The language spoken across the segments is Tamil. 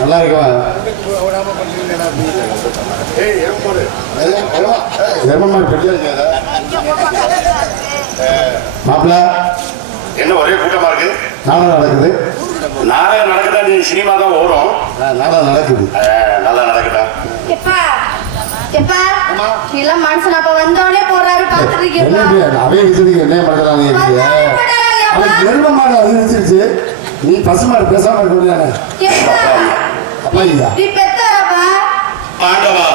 நல்லா இருக்குமா? மாப்பிள்ள என்ன ஒரே கூட்டமா இருக்கு? நாடகம் நடக்குது. நாடகம் நடக்குதா? நீ சினிமா தான் ஓடும். நாடகம் நடக்குது. நல்லா நடக்குதா? மனுஷன் அப்ப வந்தோடனே போறாரு பாத்துருக்கீங்க. என்ன பண்றாங்க? எருமமாடு அதிர்ச்சிருச்சு. நீ பசுமாடு பேசாம இருக்க. அப்பா நீ பெத்தவரப்பா ஆண்டவா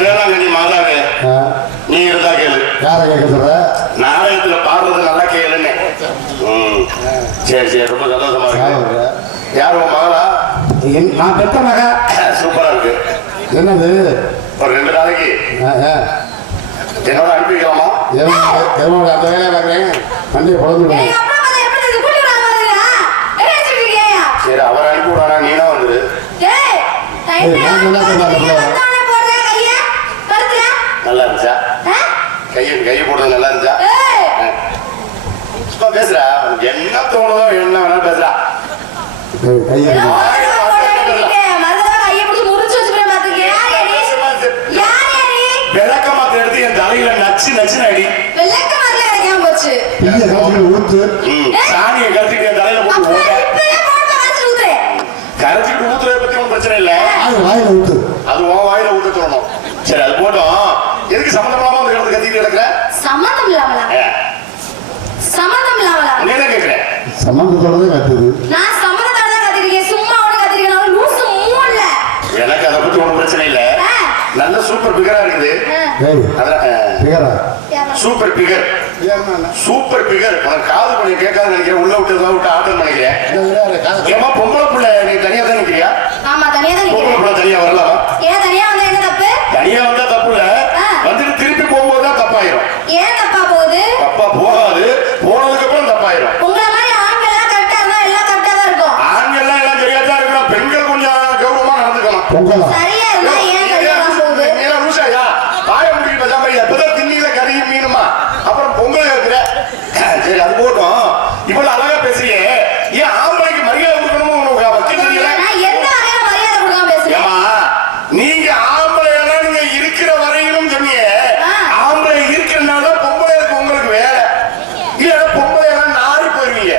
வேளாங்கண்ணி மாதாவே நீ இருந்தா கேளு. யார கேட்க சொல்ற? நாடகத்துல பாடுறது நல்லா கேளுன்னு. சரி சரி, ரொம்ப சந்தோஷமா இருக்கு. யார் உன் மகளா? நான் பெத்த மக. சூப்பரா இருக்கு. என்னது? ஒரு 2 நாளைக்கு என்னோட அனுப்பிக்கலாமா? அந்த வேலையை பார்க்குறேன். வண்டியை குழந்தை சரி, அவர் அனுப்பி விடானா? நீனா வந்துரு. நல்லா இருந்துச்சா? கையை போடுறது நல்லா இருந்துச்சா? சும்மா பேசுறா, என்ன தோணுதோ என்ன வேணாலும் பேசுறா. விளக்க மாத்த எடுத்து என் தலையில நச்சு நச்சு அடி. ஊத்து சாணியை கருத்துட்டு என் தலையில போட்டு கரைச்சிட்டு ஊத்துறத பத்தி ஒன்றும் பிரச்சனை இல்லை. வாயில ஊத்து. அது உன் வாயில ஊத்த சொல்லணும். சரி, அது போட்டோம். எதுக்கு சம்மந்தம் இல்லாம அந்த இடத்துல கத்திட்டு கிடக்குற? சம்மந்தம் இல்லாமலா? சம்மந்தம் இல்லாமலா? நீ என்ன கேட்கிறேன்? சம்மந்தத்தோட கத்துது. நான் சம்மந்தத்தோட தான் கத்திருக்கேன். சும்மா ஒண்ணு கத்திருக்கேன். லூசு மூல. எனக்கு அதை பத்தி ஒன்றும் பிரச்சனை இல்லை. நல்ல சூப்பர் பிகரா இருக்குது. Super figure. Super figure. உனக்கு காது பண்ணி கேட்காது நினைக்கிறேன். உள்ள விட்டு விட்டு ஆட்டம் நினைக்கிறேன். ஏமா பொம்பளை பிள்ளை நீ தனியா தான் நிக்கிறியா? ஆமா, தனியா தான் பொம்பளை பிள்ளை தனியா வரலாமா? ஏன் தனியா வந்தா என்ன தப்பு? தனியா வந்தா தப்பு இல்ல. வந்துட்டு திருப்பி போகும்போது தான் தப்பாயிரும். ஏன் தப்பா போகுது? தப்பா போகாது. போனதுக்கு அப்புறம் தப்பாயிரும். உங்கள மாதிரி ஆண்கள் எல்லாம் கரெக்டா இருந்தா எல்லாம் கரெக்டா தான் இருக்கும். ஆண்கள் எல்லாம் சரியா தான் இருக்கணும். பெண்கள் கொஞ்சம் கௌரவமா நடந்துக்கணும். சரியா இருந்தா ஏன் சரியா போகுது? நீ ரூசாயா பாய முடிக்கிட்டு பேசாம எப்பதான் திண்ணியில கறியும் மீனுமா அப்புறம் பொங்கல் இருக்கிற. சரி, அது போட்டோம். இவ்வளவு அழகா பேசுறியே, ஏன் ஆம்பளைக்கு மரியாதை கொடுக்கணும்னு உனக்கு வச்சு தெரியல? நான் எந்த வகையில மரியாதை கொடுக்காம பேசுறேன்? நீங்க ஆம்பளை எல்லாம் நீங்க இருக்கிற வரையிலும் சொன்னீங்க. ஆம்பளை இருக்கிறனால பொம்பளை உங்களுக்கு வேலை இல்ல. பொம்பளை எல்லாம் நாரி போயிருவீங்க.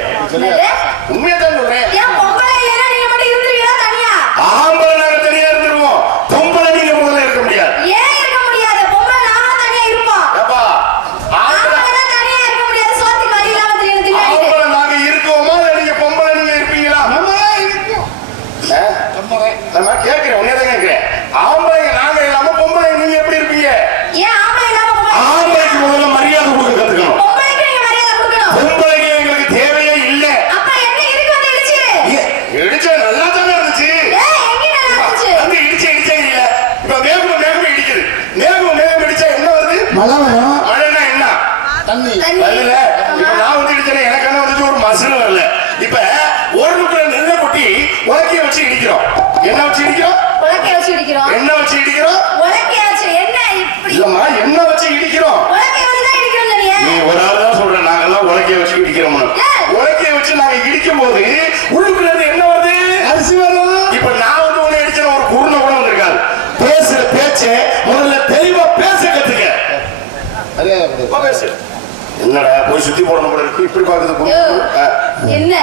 உண்மையா தான் சொல்றேன். பொம்பளை இல்லைன்னா நீங்க மட்டும் இருந்துருவீங்களா தனியா? ஆம்பளை நாங்க தனியா இருந்துருவோம். பொம்பளை நீங்க முதல்ல இருக்க முடியாது. ஏன் இருக்க முடியாது? பொம்பளை நாம தனியா இருப்போம். ஏப்பா ஆம்பளை தான் தனியா இருக்க முடியாது. சோத்துக்கு வழி இல்லாம திரிந்து ஆம்பளை நாங்க இருக்கோமா இல்ல நீங்க பொம்பளை நீங்க இருப்பீங்களா? நம்ம கேட்கிறேன், உன்னையதான் கேட்கிறேன். ஆம்பளை நாங்க இல்லாம பொம்பளை நீங்க எப்படி இருப்பீங்க? ஏன் ஆம்பளை இல்லாம பொம்பளை? ஆம்பளைக்கு முதல்ல மரியாதை கொடுக்க கத்துக்கணும். பொம்பளைக்கு நீங்க மரியாதை கொடுக்கணும். பொம்பளைக்கு எங்களுக்கு தேவையே இல்ல. அப்ப என்ன இருக்கு வந்து இடிச்சிரு? இடிச்சா நல்லா தானே இருந்துச்சு. எங்க நல்லா இருந்துச்சு? வந்து இடிச்சா இல்ல. இப்ப மேகம் இடிக்குது. மேகம் இடிச்சா என்ன வருது? மழை வரும். மழைன்னா என்ன? தண்ணி வரல. இப்ப நான் வந்து இடிச்சேன், எனக்கு என்ன வந்துச்சு? ஒரு மசல் வரல. இப்ப ஒரு நுக்கிற நெல்லை கொட்டி உலக்கைய வச்சு இடிக்கிறோம். என்ன வச்சு இடிக்கிறோம்? உலக்கைய வச்சு இடிக்கிறோம். என்ன வச்சு இடிக்கிறோம்? உலக்கைய வச்சு. என்ன இப்படி? இல்லம்மா, என்ன வச்சு இடிக்கிறோம்? உலக்கைய வச்சு தான் இடிக்கிறோம் நீ. நீ ஒரு ஆள் தான் சொல்ற. நாங்கெல்லாம் உலக்கைய வச்சு இடிக்கிறோம்னு. உலக்கைய வச்சு நாங்க இடிக்கும் போது உள்ளுக்குள்ள இருந்து என்ன வருது? அரிசி வரும். இப்ப நான் வந்து உன்னை இடிச்ச ஒரு குருணை கூட வந்திருக்காது. பேசுற பேச்ச முதல்ல தெளிவா பேச கத்துக்க. பேசு. என்னடா போய் சுத்தி போடணும் போல இருக்கு. இப்படி பாக்குது. என்ன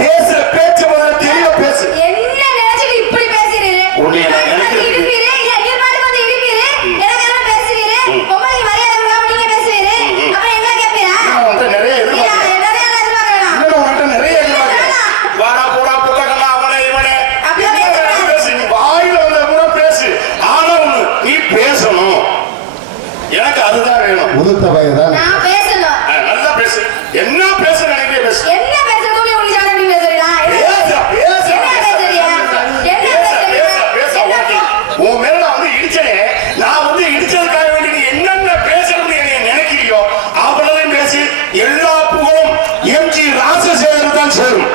பேசுற பேச்ச முதல்ல தெளிவா பேசு. என்ன நினைச்சிட்டு இப்படி பேசுறீங்க? உன்னை நான் நினைக்கிறேன். இடிப்பீரே இல்ல நீ பாட்டு வந்து இடிப்பீரே. எனக்கு என்ன பேசுவீரே? பொம்பளை மரியாதை கொடுக்காம நீங்க பேசுவீரே. அப்புறம் என்ன கேப்பீரா? உன்கிட்ட நிறைய எதிர்பார்க்கிறேன். உன்கிட்ட நிறைய எதிர்பார்க்கிறேன். வாடா போடா புத்தகமா அவனே இவனே பேசு. நீ வாயில வந்த கூட பேசு. ஆனா ஒண்ணு, நீ பேசணும். எனக்கு அதுதான் வேணும். உதுத்த பையன் நான் பேசணும். நல்லா பேசு. என்ன பேச நினைக்கிற பேசு. என்ன பேசுறது? உங்களுக்கு ஜாட நீ பேசுறீங்களா? உன் மேல நான் வந்து இடிச்சேன். நான் வந்து இடிச்சதுக்காக வேண்டி நீ என்னென்ன பேசணும்னு நீ நினைக்கிறியோ அவ்வளவு பேசி. எல்லா புகழும் எம்ஜி ராஜசேகர் தான் சேரும்.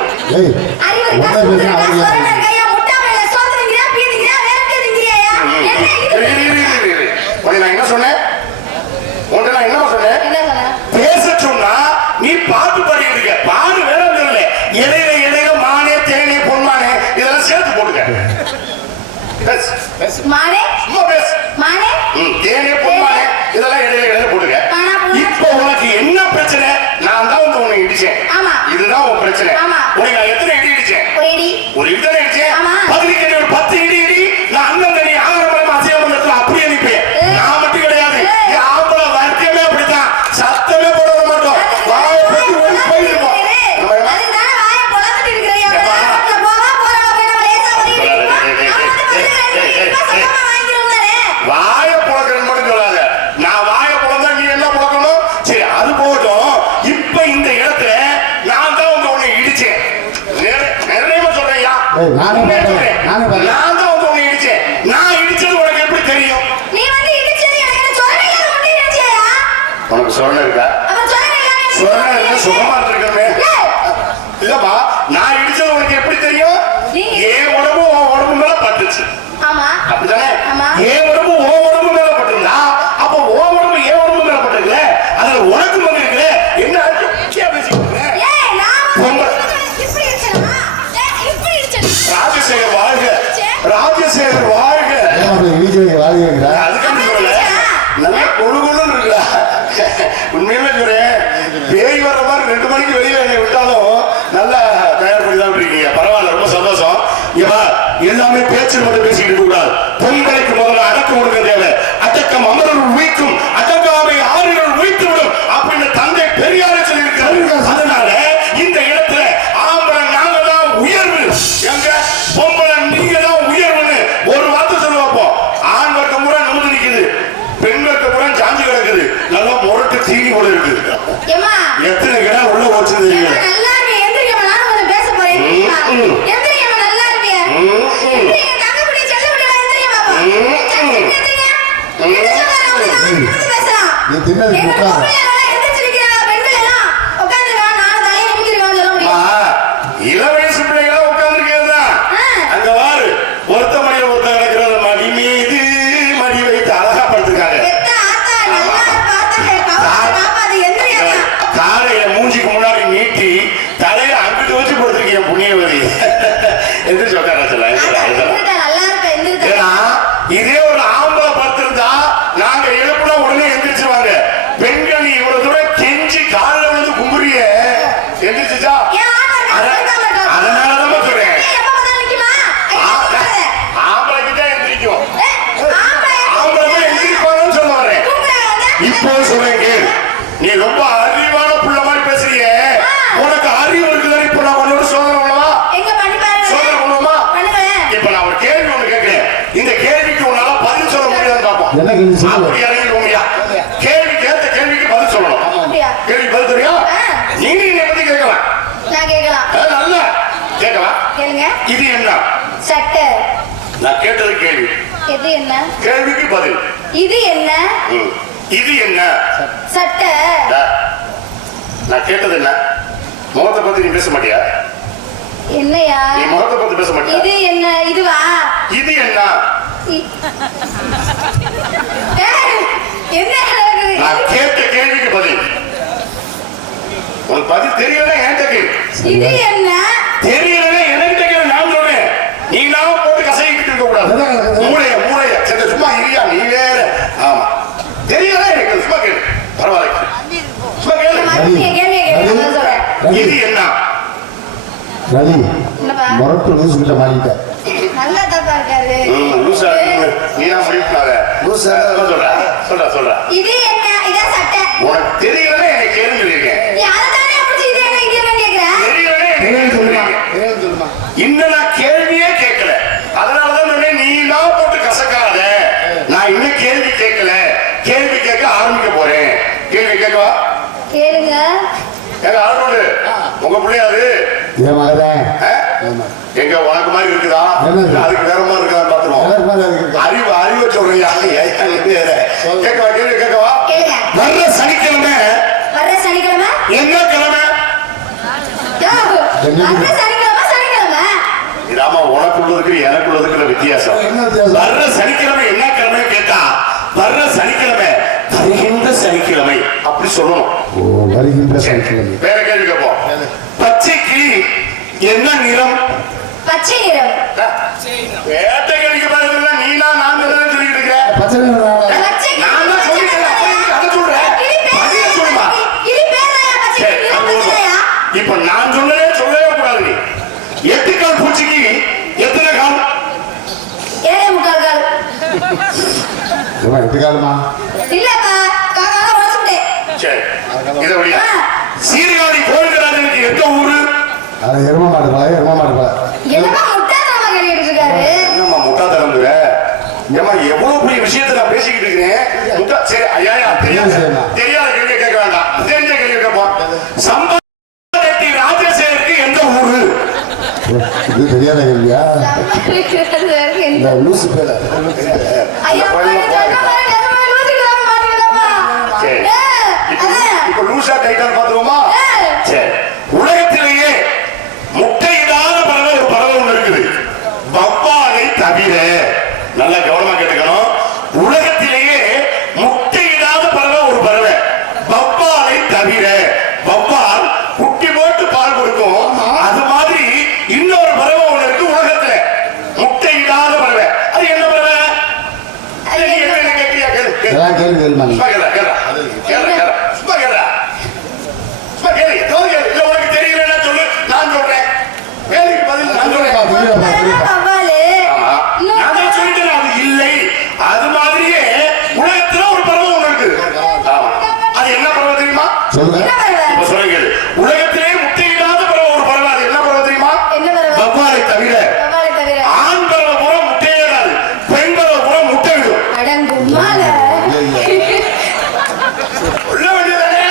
நான் என்ன சொன்னேன்? உன்கிட்ட நான் என்ன சொன்னேன்? பேச சொன்னா நீ பாட்டு பாடிட்டு இருக்க. பாடு வேற தெரியல. இடையில மானே தேனே பொன்மானே இதெல்லாம் சேர்த்து போட்டுக்க. பேசு பேசு மானே சும்மா பேசு. மானே தேனே பொன்மானே இதெல்லாம் இடையில போட்டுக்க. இப்போ உனக்கு என்ன பிரச்சனை? நான் தான் வந்து உன்னை இடிச்சேன். ஆமா. இதுதான் உன் பிரச்சனை. ஆமா. உனக்கு நான் எத்தனை இடி இடிச்சேன்? ஒரு இடி தானே இடிச்சேன். ஆமா. பதிலுக்கு நீ ஒரு 10 இடி இடி. நான் அண்ணன் தண்ணி ஆகரமா அசையாமத்துல அப்படியே நிப்பேன். நான் மட்டும் கிடையாது. என் ஆம்பளை வர்க்கமே அப்படித்தான். சத்தமே போட மாட்டோம். வாயை போட்டு ஓடி போயிருப்போம். அதுதானே வாயை பொளந்துட்டு இருக்கறியா? போவா போறவங்க போய் நம்ம லேசா வாய புழக்கிறேன்னு மட்டும் சொல்லாத. நான் வாய புழந்தா நீ என்ன புழக்கணும்? சரி அது போகட்டும். இப்ப இந்த இடத்துல நான் தான் வந்து உன்னை இடிச்சேன். நிறையமா சொல்றேன்யா. நானே பார்த்தேன். நான் தான் வந்து உன்னை இடிச்சேன். நான் இடிச்சது உனக்கு எப்படி தெரியும்? நீ வந்து இடிச்சது எனக்கு சொல்லலையா? முட்டி இடிச்சியா? உனக்கு சொன்ன இருக்கா? அவன் சொல்லலையா? சொன்ன இருந்தா சுகமா இருந்திருக்கமே. இல்லப்பா, நான் இடிச்சது உனக்கு எப்படி தெரியும்? என் உடம்பு உன் உடம்பு மேல பட்டுச்சு. ஆமா. அப்படிதானே? ஆமா. என் உடம்பு உன் உடம்பு மேல பட்டிருந்தா அப்ப உன் உடம்பு என் உடம்பு மேல பட்டிருக்கல. அதுல உனக்கு வந்து இருக்கல. என்ன பேசிக்கிட்டு ஏய் நான் பொம்பளை. இப்படி இடிச்சனா? இப்படி இடிச்சனா? ராஜசேகர் வாழ்க, ராஜசேகர் வாழ்க. அதுக்காக சொல்லல, நல்லா கொழுகுன்னு இருக்குடா. உண்மையுமே சொல்றேன், பேய் வர்ற மாதிரி 2 மணிக்கு வெளியில என்னை விட்டாலும் நல்லா தயார் பண்ணி தான் இருக்கீங்க. பரவாயில்ல, ரொம்ப சந்தோஷம். ஏவா எல்லாமே பேச்சு மட்டும் பேசிக்கிட்டு இருக்க கூடாது. பொங்கலுக்கு முதல்ல அடக்கம் கொடுக்க தேவை. அடக்கம் அமரல் உயிக்கும், அடங்காமை ஆறுகள் உயித்து விடும் அப்படின்னு தந்தை பெரியாரே சொல்லியிருக்காரு. அதனால இந்த இடத்துல ஆம்பளை நாங்க தான் உயர்வு, எங்க பொம்பளை நீங்க தான் உயர்வுன்னு ஒரு வார்த்தை சொல்ல வைப்போம். ஆண் வர்க்கம் பூரா நிமிர்ந்து நிக்குது, பெண் வர்க்கம் பூரா சாஞ்சு கிடக்குது. நல்லா முரட்டு தீனி போல இருக்கு. ஏம்மா எத்தனை கிடா உள்ள வச்சு தெரியுங்க. நல்லா இருக்கு. எந்திரிக்கமா, நானும் கொஞ்சம் பேச போறேன். எந்திரிக்கமா, நல்லா இருப்பியா? எந்திரிங்க, தங்கக்குடி செல்லக்குடி எந்திரிங்க பாப்பா. எந்திரிங்க. எந்திரிச்சு உட்காரு, வந்து பேசலாம். நீ தின்னது எங்க உட்காரு. பொம்பளை எல்லாம் எந்திரிச்சிருக்கீங்க, பெண்கள் எல்லாம் உட்கார்ந்துருவா. நான் தலையை நிமித்திருவேன் சொல்ல முடியும். இள வயசு பிள்ளைகளா உட்கார்ந்துருக்கேன். அங்க வாரு, ஒருத்த மடியில ஒருத்த கிடக்கிற மடி மீது மடி வைத்து அழகா படுத்திருக்காங்க. பெத்த ஆத்தா எல்லாரும் பார்த்தாங்க. காப்பாது எந்திரிங்க. காலையில மூஞ்சிக்கு முன்னாடி நீட்டி தலையில அங்கிட்டு வச்சு படுத்திருக்கீங்க புண்ணியவதி. எந்திரிச்சு உட்கார சொல்ல. எந்திரிட்டா நல்லா இருப்ப. எந்திரிட்டா. ஏன்னா இதே ஒரு ஆம்பளை படுத்திருந்தா நாங்க எழுப்புனா உடனே எந்திரிச்சுவாங்க. பெண்கள் நீ இவ்வளவு தூரம் கெஞ்சி காலில் விழுந்து கும்புறிய எந்திரிச்சுச்சா? ஏன் ஆட்டா இருக்காங்க? அதனாலதான் சொல்றேன், ஏய் எப்ப பார்த்தாலும் நிக்குமா? ஆம்பளைக்கு தான் எந்திரிக்கும். ஆம்பளை ஆம்பளை தான் எந்திரிப்பாங்கன்னு சொல்ல வரேன். இப்போ சொல்றேன் கேளு. நீ ரொம்ப அறிவான புள்ள மாதிரி பேசுறிய. உனக்கு அறிவு இருக்குல்ல. இப்ப நான் உன்னோட சோதனை பண்ணுவா, எங்க பண்ணி பாருங்க. சோதனை பண்ணுவோமா? பண்ணுங்களேன். இப்ப நான் ஒரு கேள்வி ஒண்ணு கேட்கிறேன். இந்த கேள்விக்கு உன்னால பதில் சொல்ல முடியாதுன்னு பார்ப்போம். எனக்கு இது சொல்லு. அப்படி இறங்கிடுவோம்யா. கேள்வி கேட்ட கேள்விக்கு பதில் சொல்லணும். அப்படியா? கேள்வி பதில் தெரியும். நீ என்னை பத்தி கேட்கலாம். நான் கேட்கலாம். நல்லா கேட்கலாம். கேளுங்க. இது என்ன? சட்டை. நான் கேட்டது கேள்வி. இது என்ன? கேள்விக்கு பதில். இது என்ன? இது என்ன? சட்டை. நான் கேட்டது என்ன? முகத்தை பத்தி நீ பேச மாட்டியா? என்னையா? நீ முகத்தை பத்தி பேச மாட்டியா? இது என்ன? இதுவா? இது என்ன? ஏய், என்ன நடக்குது? நான் கேட்ட கேள்விக்கு பதில். உனக்கு பதில் தெரியல என்கிட்ட கேள்வி. இது என்ன? தெரியல என்கிட்ட கேள்வி. நான் சொல்றேன், நீ நான் போட்டு கசைக்கிட்டு இருக்க கூடாது. மூளைய சரி சும்மா இல்லையா நீ வேற. ஆமா தெரியல எனக்கு. சும்மா கேளு, பரவாயில்ல. சும்மா கேளு. மறுபடியும் கேள்வி கேட்க நான் சொல்றேன். இது என்ன? ரவி என்னப்பா? முரட்டு லூசுகிட்ட மாறிட்ட. நல்லா தப்பா இருக்காரு. லூசா நீ தான் முடிவுனால லூசா சொல்ற. இது என்ன? இதான் சட்டை. உனக்கு தெரியல எனக்கு கேள்வி சொல்லியிருக்கேன். நீ அதத்தானே புடிச்சு இது என்ன இது என்ன கேக்குற? இன்னும் நான் கேள்வியே கேட்கல. அதனாலதான் சொன்னேன், நீ தான் போட்டு கசக்காத. நான் இன்னும் கேள்வி கேட்கல. கேள்வி கேட்க ஆரம்பிக்க போறேன். கேள்வி கேட்கவா? கேளுங்க. எங்க ஆரம்பி உங்க பிள்ளையாது என் மகன் எங்க உனக்கு மாதிரி இருக்குதா? அதுக்கு வேற மாதிரி இருக்குதான்னு பாத்துருவோம். அறிவை சொல்றியா? கேட்கவா? கேள்வி கேட்கவா? வர்ற சனிக்கிழமை என்ன கிழமை? சனிக்கிழமை. இதாமா உனக்குள்ளதுக்கு எனக்குள்ளதுக்குள்ள வித்தியாசம். வர்ற சனிக்கிழமை என்ன கிழமை கேட்டா, வர்ற சனிக்கிழமை வருகின்ற சனிக்கிழமை அப்படி சொல்லணும். வருகின்ற சனிக்கிழமை. வேற கேள்வி கேட்போம். பச்சை கிளி என்ன நிறம்? பச்சை நிறம். வேட்டை கடிக்க பாருங்க நீனா நான் தான் சொல்லிட்டு இருக்கேன். பச்சை நிறம் பச்சை நான் தான் சொல்லிட்டேன். அதை சொல்றேன். பதில சொல்லுமா. இது பேரையா பச்சை நிறம் பச்சையா? இப்ப நான் சொன்னதே சொல்லவே கூடாது நீ. 8 கால் பூச்சிக்கு எத்தனை கால்? 7.25 கால். எட்டு காலமா இல்லப்பா காக்கால உடைச்சுட்டேன். சரி இத வழியா சீர்காழி கோயில்கராஜனுக்கு எந்த ஊரு? அது எரும மாடு பழ என்னப்பா முட்டாள்தனமா கேட்டுட்டு இருக்காரு? என்னம்மா முட்டாள்தனம்ங்கிற? ஏம்மா எவ்வளவு பெரிய விஷயத்தை நான் பேசிக்கிட்டு இருக்கிறேன். முட்டா சரி ஐயா தெரியாத கேள்வி கேட்க வேண்டாம். தெரிஞ்ச கேள்வி கேட்போம். சம்பத்தி ராஜசேகருக்கு எந்த ஊரு? இது தெரியாத கேள்வியா சம்பளத்துக்கு இந்த லூசு பேல ஐயா சரி. இப்ப லூசா டைட்டான் பாத்துருவோமா? சரி. உலகத்திலேயே முட்டையிடாத பறவை ஒரு பறவை ஒண்ணு இருக்குது. வவ்வாலை தவிர. நல்லா கவனமா கேட்டுக்கணும். உலகத்திலேயே முட்டையிடாத பறவை ஒரு பறவை. வவ்வாலை தவிர. வவ்வால் குட்டி போட்டு பால் கொடுக்கும். அது மாதிரி இன்னொரு பறவை ஒண்ணு இருக்கு உலகத்துல. முட்டையிடாத பறவை. அது என்ன பறவை? நீ என்ன கேட்கிறியா? கேளு கேள்வி கேள்வி சும்மா கேளு, கேளு. கேளு, கேளு. சும்மா கேளு. சும்மா கேளு. ஏதாவது கேளு. இல்ல உனக்கு தெரியலன்னா சொல்லு, நான் சொல்றேன். கேளுக்கு பதில் நான் சொல்றேன். ஆமா. நான் தான் சொல்லிட்டேன், அது இல்லை. அது மாதிரியே உலகத்துல ஒரு பறவை ஒண்ணு இருக்கு. ஆமா. அது என்ன பறவை தெரியுமா? சொல்லுங்க இப்ப சொல்லுங்க கேளு. உலகத்திலே முட்டையிடாத பறவை ஒரு பறவை. அது என்ன பறவை தெரியுமா? வவ்வாலை தவிர. ஆண் பறவை பூரா முட்டையிடாது. பெண் பறவை பூரா முட்டை விடும். சொல்ல வேண்டியதானே?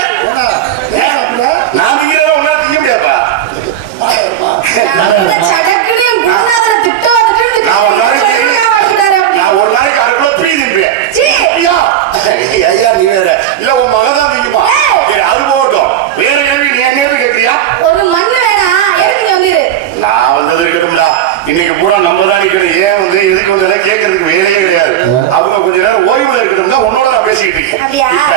நான் திங்கிறத உன்னால திங்க முடியாப்பா. நான் ஒரு நாளைக்கு 1/2 கிலோ பீ திம்பேன். ஐயா, ஐயா நீ வேற. இல்ல உன் மகதான் திங்குமா? சரி, அது போகட்டும். வேற கேள்வி நீ என்ன கேட்கறியா? நான் வந்தது இருக்கட்டும்டா. இன்னைக்கு பூரா நம்ம தான் நிக்கணும். ஏன் வந்து எதுக்கு வந்து கேட்கறதுக்கு வேலையே கிடையாது. அவங்க கொஞ்ச நேரம் ஓய்வுல இருக்கட்டும்னா உன்னோட நான் பேசிக்கிட்டு இருக்கேன். இப்ப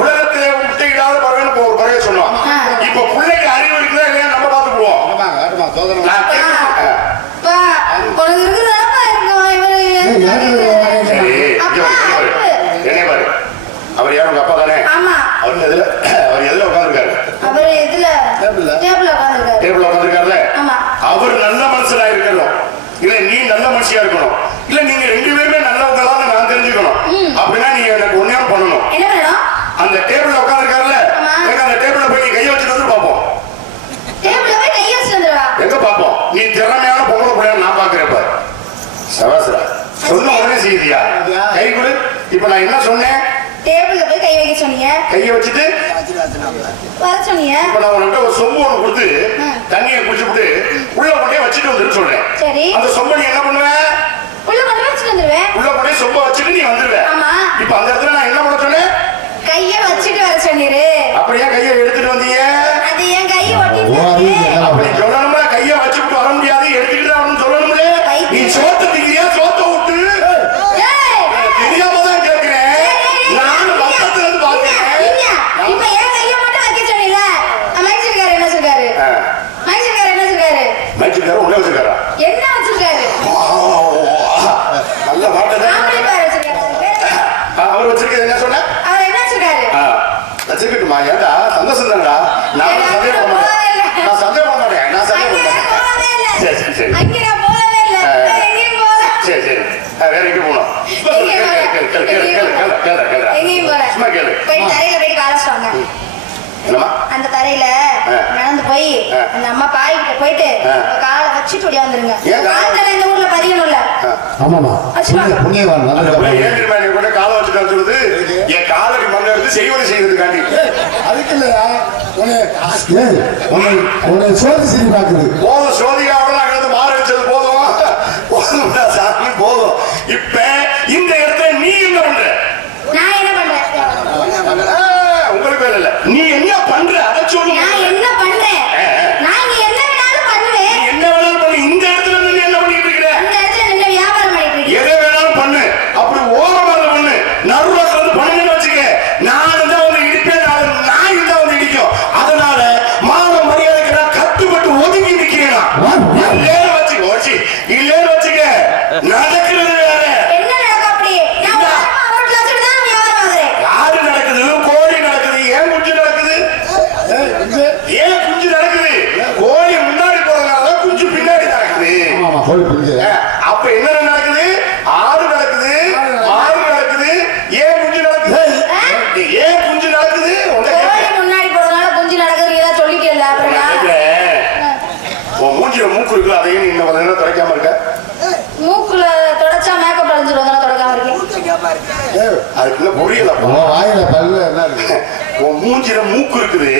உலகத்திலே முட்டையிடாத பறவைன்னு ஒரு பறவை சொன்னோம். இப்ப பிள்ளைக்கு அறிவு இருக்குதா இல்லையா நம்ம பார்த்துக்குவோம். நான் கேட்கிறேன். சரி, என்ன பாரு. அவர் யார்? உங்க அப்பா தானே? அவர் எதுல உட்கார்ந்துருக்காரு? டேபிள்ல உட்கார்ந்துருக்காருல்ல? அவர் நல்ல மனுஷனா இருக்கணும். இல்ல நீ நல்ல மனுஷியா இருக்கணும். இல்ல நீங்க 2 பேருமே நல்லவங்களான்னு நான் தெரிஞ்சுக்கணும். அப்படின்னா நீ எனக்கு ஒண்ணே பண்ணணும். அந்த டேபிள்ல உட்கார்ந்துருக்காருல்ல, அந்த டேபிள்ல போய் நீ கையை வச்சுட்டு வந்து பாப்போம். எங்க பாப்போம்? நீ திறமையான பொம்பளை பிள்ளையா நான் பாக்குறேன் பாரு. சவாசரா சொன்ன உடனே செய்தியா? கை கொடு. இப்ப நான் என்ன சொன்னேன்? டேபிள்ல போய் கை வைக்க சொன்னீங்க. கையை வச்சுட்டு வர சொன்னீங்க. இப்ப நான் உன்கிட்ட ஒரு சொம்பு ஒண்ணு கொடுத்து தண்ணியை குடிச்சுட்டு உள்ள கொண்டே வச்சுட்டு வந்துரு சொல்றேன். சரி. அந்த சொம்பை நீ என்ன பண்ணுவ? உள்ள கொண்டு வச்சுட்டு வந்துருவேன். உள்ள கொண்டே சொம்பை வச்சுட்டு நீ வந்துருவ. ஆமா. இப்ப அந்த இடத்துல நான் என்ன பண்ண சொன்னேன்? கையை வச்சுட்டு வர சொன்னீரு. அப்படியே கையை எடுத்துட்டு வந்தீங்க. அது என் கையை ஒட்டிட்டு அப்படி சொல்லணும்னா கையை வச்சுட்டு வர முடியாது, எடுத்துக்கிட்டு தான் சொல்லணும்ல. நீ சோத்த திங்கிறியா? சோத்த விட்டு தெரியாம தான் கேட்கிறேன். நானும் பக்கத்துல இருந்து பாக்கிறேன். இப்ப என் கையை மட்டும் வைக்க சொன்னீல. மைசூர்காரர் என்ன சொல்றாரு? மைசூர்காரர் என்ன சொல்றாரு? மைசூர்காரர் உள்ள வச்சிருக்காரா? என்ன வச்சிருக்காரு? நல்ல வாட்டை அவர் வச்சிருக்கிறது. என்ன சொன்ன? அவர் என்ன வச்சிருக்காரு? வச்சிருக்கட்டுமா? ஏண்டா சந்தோஷம் தானடா. நான் சந்தேகம் பண்ண மாட்டேன். நான் சந்தேகம் பண்ண மாட்டேன். நான் சந்தேகம் பண்ண மாட்டேன். சரி சரி சரி. அங்க நான் போகவே இல்ல. எங்கேயும் போகல. சரி சரி. வேற எங்க போகணும்? எங்கேயும் போகல. சும்மா கேளு. போய் தரையில போய் காலச்சிட்டு வாங்க. என்னமா? அந்த தரையில நடந்து போய் அந்த அம்மா பாய் கிட்ட போயிட்டு காலை வச்சுட்டு ஓடி வந்துருங்க. காலை இந்த ஊர்ல பதியணும்ல. ஆமாமா. புண்ணியவான் கூட காலை வச்சுட்டு சொல்லுது. என் காலுக்கு மண் எடுத்து செய்வதை செய்யறதுக்காண்டி. அதுக்கு இல்லையா உன்னை சோதி செய்தி பாக்குது. போதும் சோதிக்காவோட நாங்கள் மாற வச்சது போதும். சாமி போதும். இப்ப இந்த இடத்துல நீ என்ன பண்ற? நான் என்ன பண்றேன்? உங்களுக்கு வேலை இல்ல. நீ என்ன பண்ற அதை சொல்லு. நான் என்ன பண்றேன்? நான் என்ன வேணாலும் பண்ணுவேன். என்ன வேணாலும் பண்ணு. இந்த இடத்துல நின்னு என்ன பண்ணிட்டு இருக்கிற? இந்த இடத்துல நின்னு வியாபாரம் பண்ணிட்டு இருக்கேன். எதை வேணாலும் பண்ணு. அப்படி ஓரமா பண்ணு. நடுரோட்ல வந்து பண்ணுன்னு வச்சுக்க. நான் தான் வந்து இடிப்பேன். நான் தான் வந்து இடிக்கும். அதனால மான மரியாதைக்கு நான் கட்டுப்பட்டு ஒதுங்கி நிக்கிறேன். அப்ப என்ன நடக்குது? ஆறு நடக்குது, மாறு நடக்குது, ஏன் குஞ்சு நடக்குது? ஏன் குஞ்சு நடக்குது? முன்னாடி போறதுனால குஞ்சு நடக்குது ஏதாவது சொல்லிக்கல. உன் மூஞ்சில மூக்கு இருக்குல்ல, அதையும் இன்னும் கொஞ்ச நேரம் துடைக்காம இருக்க. மூக்குல தொடச்சா மேக்கப் அடைஞ்சிரும், அதனால தொடக்காம இருக்கேன். அதுக்குள்ள புரியல. வாயில பல்லு என்ன இருக்கு? உன் மூஞ்சில மூக்கு இருக்குது,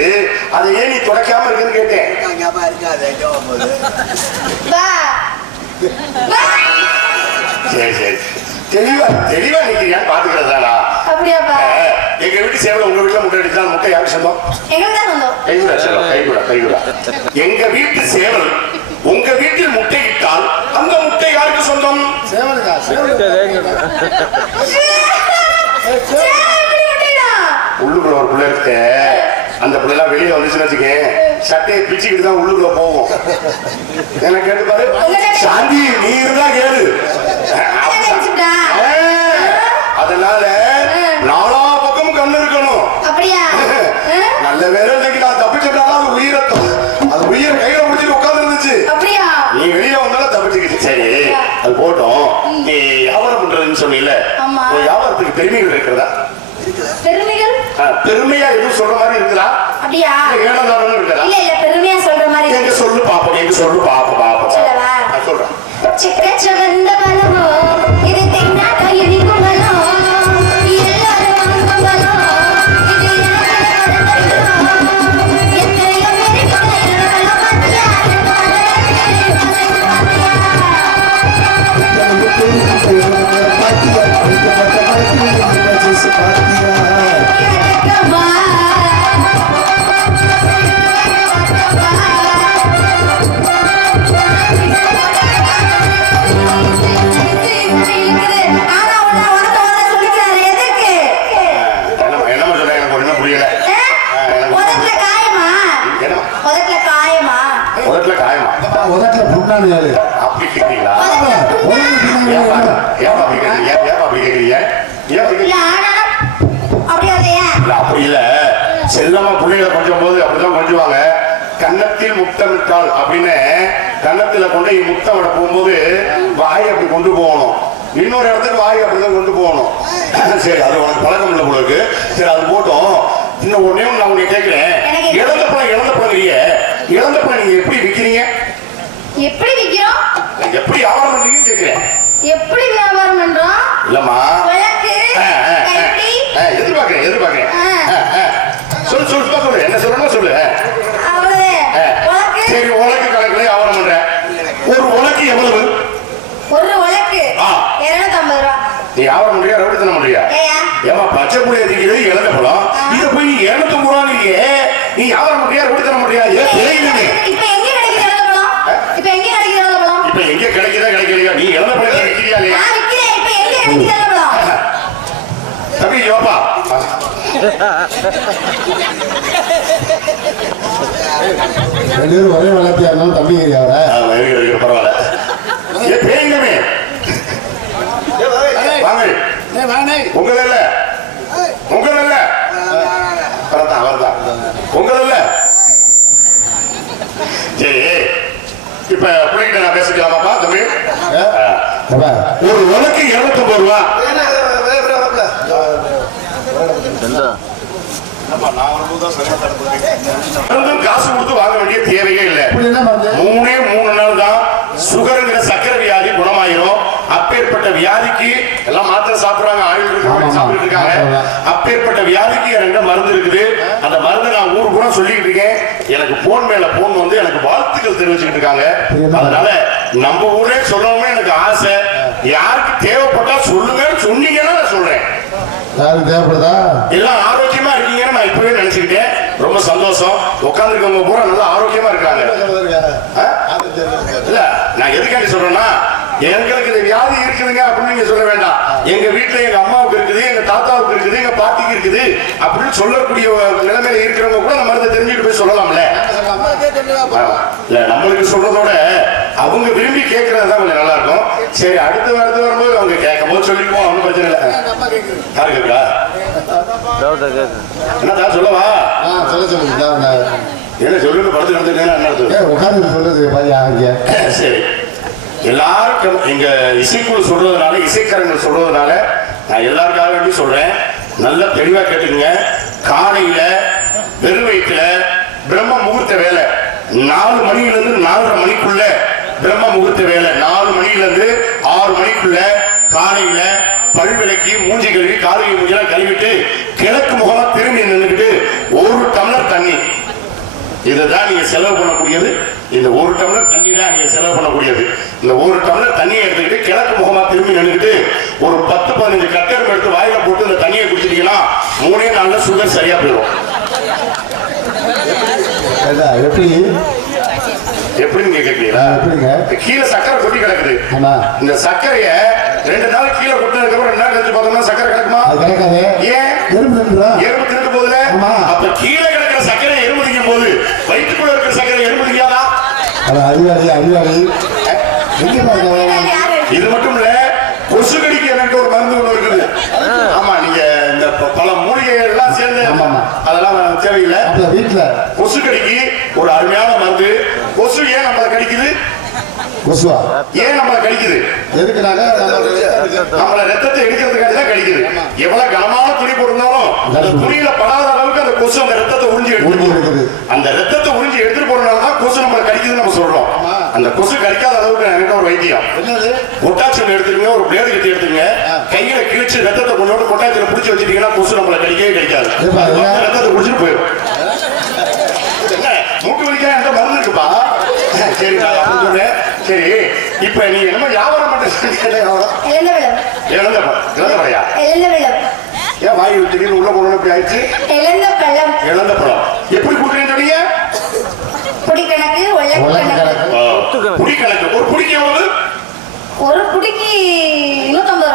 அதை ஏன் நீ துடைக்காம இருக்குன்னு கேட்டேன். சரி சரி, தெளிவா தெளிவா நிக்கிறியான்னு பாத்துக்கிறதாடா. அப்படியாப்பா? எங்க வீட்டு சேவல உங்க வீட்டுல முட்டை அடிச்சா முட்டை யாருக்கு சொந்தம்? எங்களுக்கு தான் சொந்தம். கைவிடா செல்லம், கைவிடா. எங்க வீட்டு சேவல் உங்க வீட்டில் முட்டையிட்டால் அந்த முட்டை யாருக்கு சொந்தம்? சேவலுக்கா? உள்ளுக்குள்ள ஒரு பிள்ளை இருக்கு, அந்த பிள்ளைலாம் வெளியே வந்துச்சுன்னு வச்சுக்கேன், சட்டையை பிச்சுக்கிட்டு தான் உள்ளுக்குள்ள போவோம். என்ன கேட்டு பாரு சாந்தி, நீ இருந்தா கேளு. அதனால நாலா பக்கமும் கண்ணு இருக்கணும். அப்படியா? நல்ல வேலை இன்னைக்கு நான் தப்பிச்சுட்டாலும் அது உயிரத்தம், அது உயிர் கையில முடிச்சுட்டு உட்கார்ந்து இருந்துச்சு. அப்படியா? நீ வெளியே வந்தாலும் தப்பிச்சுக்கிட்டு. சரி, அது போட்டோம். நீ வியாபாரம் பண்றதுன்னு சொன்னீல, வியாபாரத்துக்கு பெருமைகள் இருக்கிறதா? பெருமைகள்? பெருமையா எதுவும் சொல்ற மாதிரி இருக்குதா? அப்படியா? ஏனதானு இருக்குதா? இல்ல இல்ல, பெருமையா சொல்ற மாதிரி. எங்க சொல்லு பாப்போம், எங்க சொல்லு பாப்போம். நான் சொல்றேன். சிக்கச்சவந்த பலமோ இது தென்னாட்ட இனிக்கும் பலம், எல்லாரும் வாங்கும் பலம், இது எத்தனையோ பேருக்கு கையில பாத்தியா, அப்படி கேட்கிறீங்களா? அப்படி இல்ல, செல்லமா பிள்ளைகளை கொஞ்சம் போது அப்படிதான் கொஞ்சுவாங்க. கன்னத்தில் முத்தமிட்டால் அப்படின்னு கன்னத்துல கொண்டு முத்தம் விட போகும்போது வாய் அப்படி கொண்டு போகணும், இன்னொரு இடத்துக்கு வாய் அப்படிதான் கொண்டு போகணும். சரி, அது உனக்கு பழக்கம் இல்லை போல இருக்கு. சரி, அது போட்டோம். இன்னும் ஒன்னே ஒன்று நான் உனக்கு கேட்கிறேன். இழந்த பழம் நீங்க எப்படி விற்கிறீங்க? எப்படி விக்கிறோம்? எப்படி வியாபாரம் பண்றீங்கன்னு கேட்கிறேன். எப்படி வியாபாரம் பண்றோம்? இல்லம்மா, எதிர்பார்க்கிறேன். சொல்லு, என்ன சொல்லணும் சொல்லு. சரி, உலக்கு கணக்குல வியாபாரம் பண்றேன். ஒரு உலக்கு எவ்வளவு? ஒரு உலக்கு 250 ரூபா. நீ வியாபாரம் பண்றியா, ரவுடித்தனம் பண்றியா? ஏமா பச்சை புளிய திங்கிறது இழந்த பழம், இதை போய் நீ 250 ரூபா நீ வியாபாரம் பண்றியா, ரவுடித்தனம் பண்றியா? இப்ப எங்க கிடைக்குதா கிடைக்கலையா? நீ இழந்த பழத்தை விற்கிறியா இல்லையா? தம்பி யோப்பா, ஒரே வளர்த்தியா இருந்தாலும் தம்பிங்கிறியா? பரவாயில்ல. பேங்கமே வாங்க, உங்கள இல்ல சரி. இப்ப பிள்ளைகிட்ட நான் பேசிக்கலாமாப்பா தம்பி? ஒரு உனக்கு 250 ரூபா. காசு கொடுத்து வாங்க வேண்டிய தேவையே இல்லை. 3 நாள் தான் சுகருங்கிற சக்கரை வியாதி குணமாயிரும். அப்பேற்பட்ட வியாதிக்கு எல்லாம் மாத்திரை சாப்பிடுறாங்க, ஆயுள் சாப்பிட்டு இருக்காங்க. அப்பேற்பட்ட வியாதிக்கு என்கிட்ட மருந்து இருக்குது. அந்த மருந்து நான் ஊர் பூரா சொல்லிட்டு இருக்கேன். எனக்கு போன் மேல போன் வந்து எனக்கு வாழ்த்துக்கள் தெரிவிச்சுட்டு இருக்காங்க. அதனால நம்ம ஊரே சொல்லணும்னு எனக்கு ஆசை. யாருக்கு தேவைப்பட்டா சொல்லுங்க, சொன்னீங்கன்னா நான் சொல்றேன். யாருக்கு தேவைப்படுதா? எல்லாம் ஆரோக்கியமா இருக்கீங்கன்னு நான் இப்பவே நினைச்சுக்கிட்டேன். ரொம்ப சந்தோஷம். உட்கார்ந்து இருக்கவங்க பூரா நல்லா ஆரோக்கியமா இருக்காங்க. இல்ல, நான் எதுக்காண்டி சொல்றேன்னா, எங்களுக்கு இந்த வியாதி இருக்குதுங்க அப்படின்னு நீங்க சொல்ல வேண்டாம். எங்க வீட்டுல எங்க அம்மாவுக்கு இருக்குது, எங்க தாத்தாவுக்கு இருக்குது, எங்க பாட்டிக்கு இருக்குது அப்படின்னு சொல்லக்கூடிய நிலைமையில இருக்கிறவங்க கூட நம்ம மருந்தை தெரிஞ்சுட்டு போய் சொல்லலாம்ல. இல்ல, நம்மளுக்கு சொல்றதோட அவங்க விரும்பி கேட்கறதுதான் கொஞ்சம் நல்லா இருக்கும். சரி, அடுத்து வரும்போது அவங்க கேட்கும் போது சொல்லிக்குவோம், ஒன்றும் பிரச்சனை இல்லை. யாரு கேட்கா? என்ன சொல்லவா? என்ன சொல்லுங்க, படுத்து நடந்துட்டேன்னா என்ன? உட்காந்து சொல்றது. சரி, எல்லாருக்கும் எங்க இசைக்குழு சொல்றதுனால, இசைக்கரங்கள் சொல்றதுனால நான் எல்லாருக்காக வேண்டி சொல்றேன். நல்லா தெளிவா கேட்டுக்கங்க. காலையில வெறும் வயிற்றுல பிரம்ம முகூர்த்த வேலை 4 மணியிலிருந்து 4:30 மணிக்குள்ள பிரம்ம முகூர்த்த வேலை 4 மணியிலிருந்து 6 மணிக்குள்ள காலையில பல்விளக்கி மூஞ்சி கழுவி காலையில் மூஞ்செல்லாம் கழுவிட்டு கிழக்கு முகமா திரும்பி நின்றுக்கிட்டு 1 டம்ளர் தண்ணி, இதுதான் நீங்க செலவு பண்ணக்கூடியது. இந்த 1 டம்ளர் தண்ணி தான் நீங்க செலவு பண்ணக்கூடியது. இந்த 1 டம்ளர் தண்ணியை எடுத்துக்கிட்டு கிழக்கு முகமா திரும்பி நின்றுக்கிட்டு ஒரு 10-15 கட்டர் எடுத்து வாயில போட்டு இந்த தண்ணியை குடிச்சிட்டீங்கன்னா 3 நாள்ல சுகர் சரியா போயிடும். எப்படி எப்படின்னு கேட்கிறீங்களா? கீழே சக்கரை கொட்டி கிடக்குது. இந்த சர்க்கரைய 2 நாள் கீழே கொட்டினதுக்கு அப்புறம் 2 நாள் கழிச்சு பார்த்தோம்னா சக்கரை கிடக்குமா? ஏன்? எறும்பு தின்னு போதுல. அப்ப கீழே கிடக்கிற சக்கரை எறும்பு திங்கும் போது வயிற்றுக்குள்ள இருக்கிற சக்கரை எறும்பு திங்காதா? இது மட்டும் இல்ல, கொசு கடிக்கு எனக்கு ஒரு மருந்து ஒண்ணு இருக்குது. ஆமா, நீங்க இந்த பல மூலிகைகள் எல்லாம் சேர்ந்து அதெல்லாம் தேவையில்லை. வீட்டுல கொசு கடிக்கு ஒரு அருமையான மருந்து. கொசு ஏன் நம்மளை கடிக்குது? கொசுவா ஏன் நம்மளை கடிக்குது? எதுக்குனாங்க? நம்மள ரத்தத்தை எடுக்கிறதுக்காக தான் கடிக்குது. எவ்வளவு கனமான துணி போட்டிருந்தாலும் அந்த துணியில படாத அளவுக்கு அந்த கொசு அந்த ரத்தத்தை உறிஞ்சி எடுத்து அந்த ரத்தத்தை உறிஞ்சி எடுத்துட்டு போறதுனாலதான் கொசு நம்மளை கடிக்குதுன்னு நம்ம சொல்றோம். அந்த கொசு கடிக்காத அளவுக்கு எனக்கு ஒரு வைத்தியம். கொட்டாச்சல் எடுத்துக்கங்க, ஒரு பிளேடு கட்டி எடுத்துங்க, கையில கிழிச்சு ரத்தத்தை கொண்டு கொட்டாச்சல புடிச்சு வச்சிட்டீங்கன்னா கொசு நம்மளை கடிக்கவே கடிக்காது. ரத்தத்தை குடிச்சிட்டு போயிடும். மூட்டு வலிக்கா என்ற மருந்து இருக்குப்பா. சரி, நான் சொன்னேன். சரி, இப்ப நீங்க என்ன வியாபாரம் பண்றீங்க? ஏன் வாயு திடீர்னு உள்ள போன எப்படி ஆயிடுச்சு? இழந்த பழம் எப்படி கொடுக்குறீங்கன்னு சொன்னீங்க? குடிக்கணக்கு. ஒரு குடிக்கு எவ்வளவு? ஒரு குடிக்கு 150 ரூபா.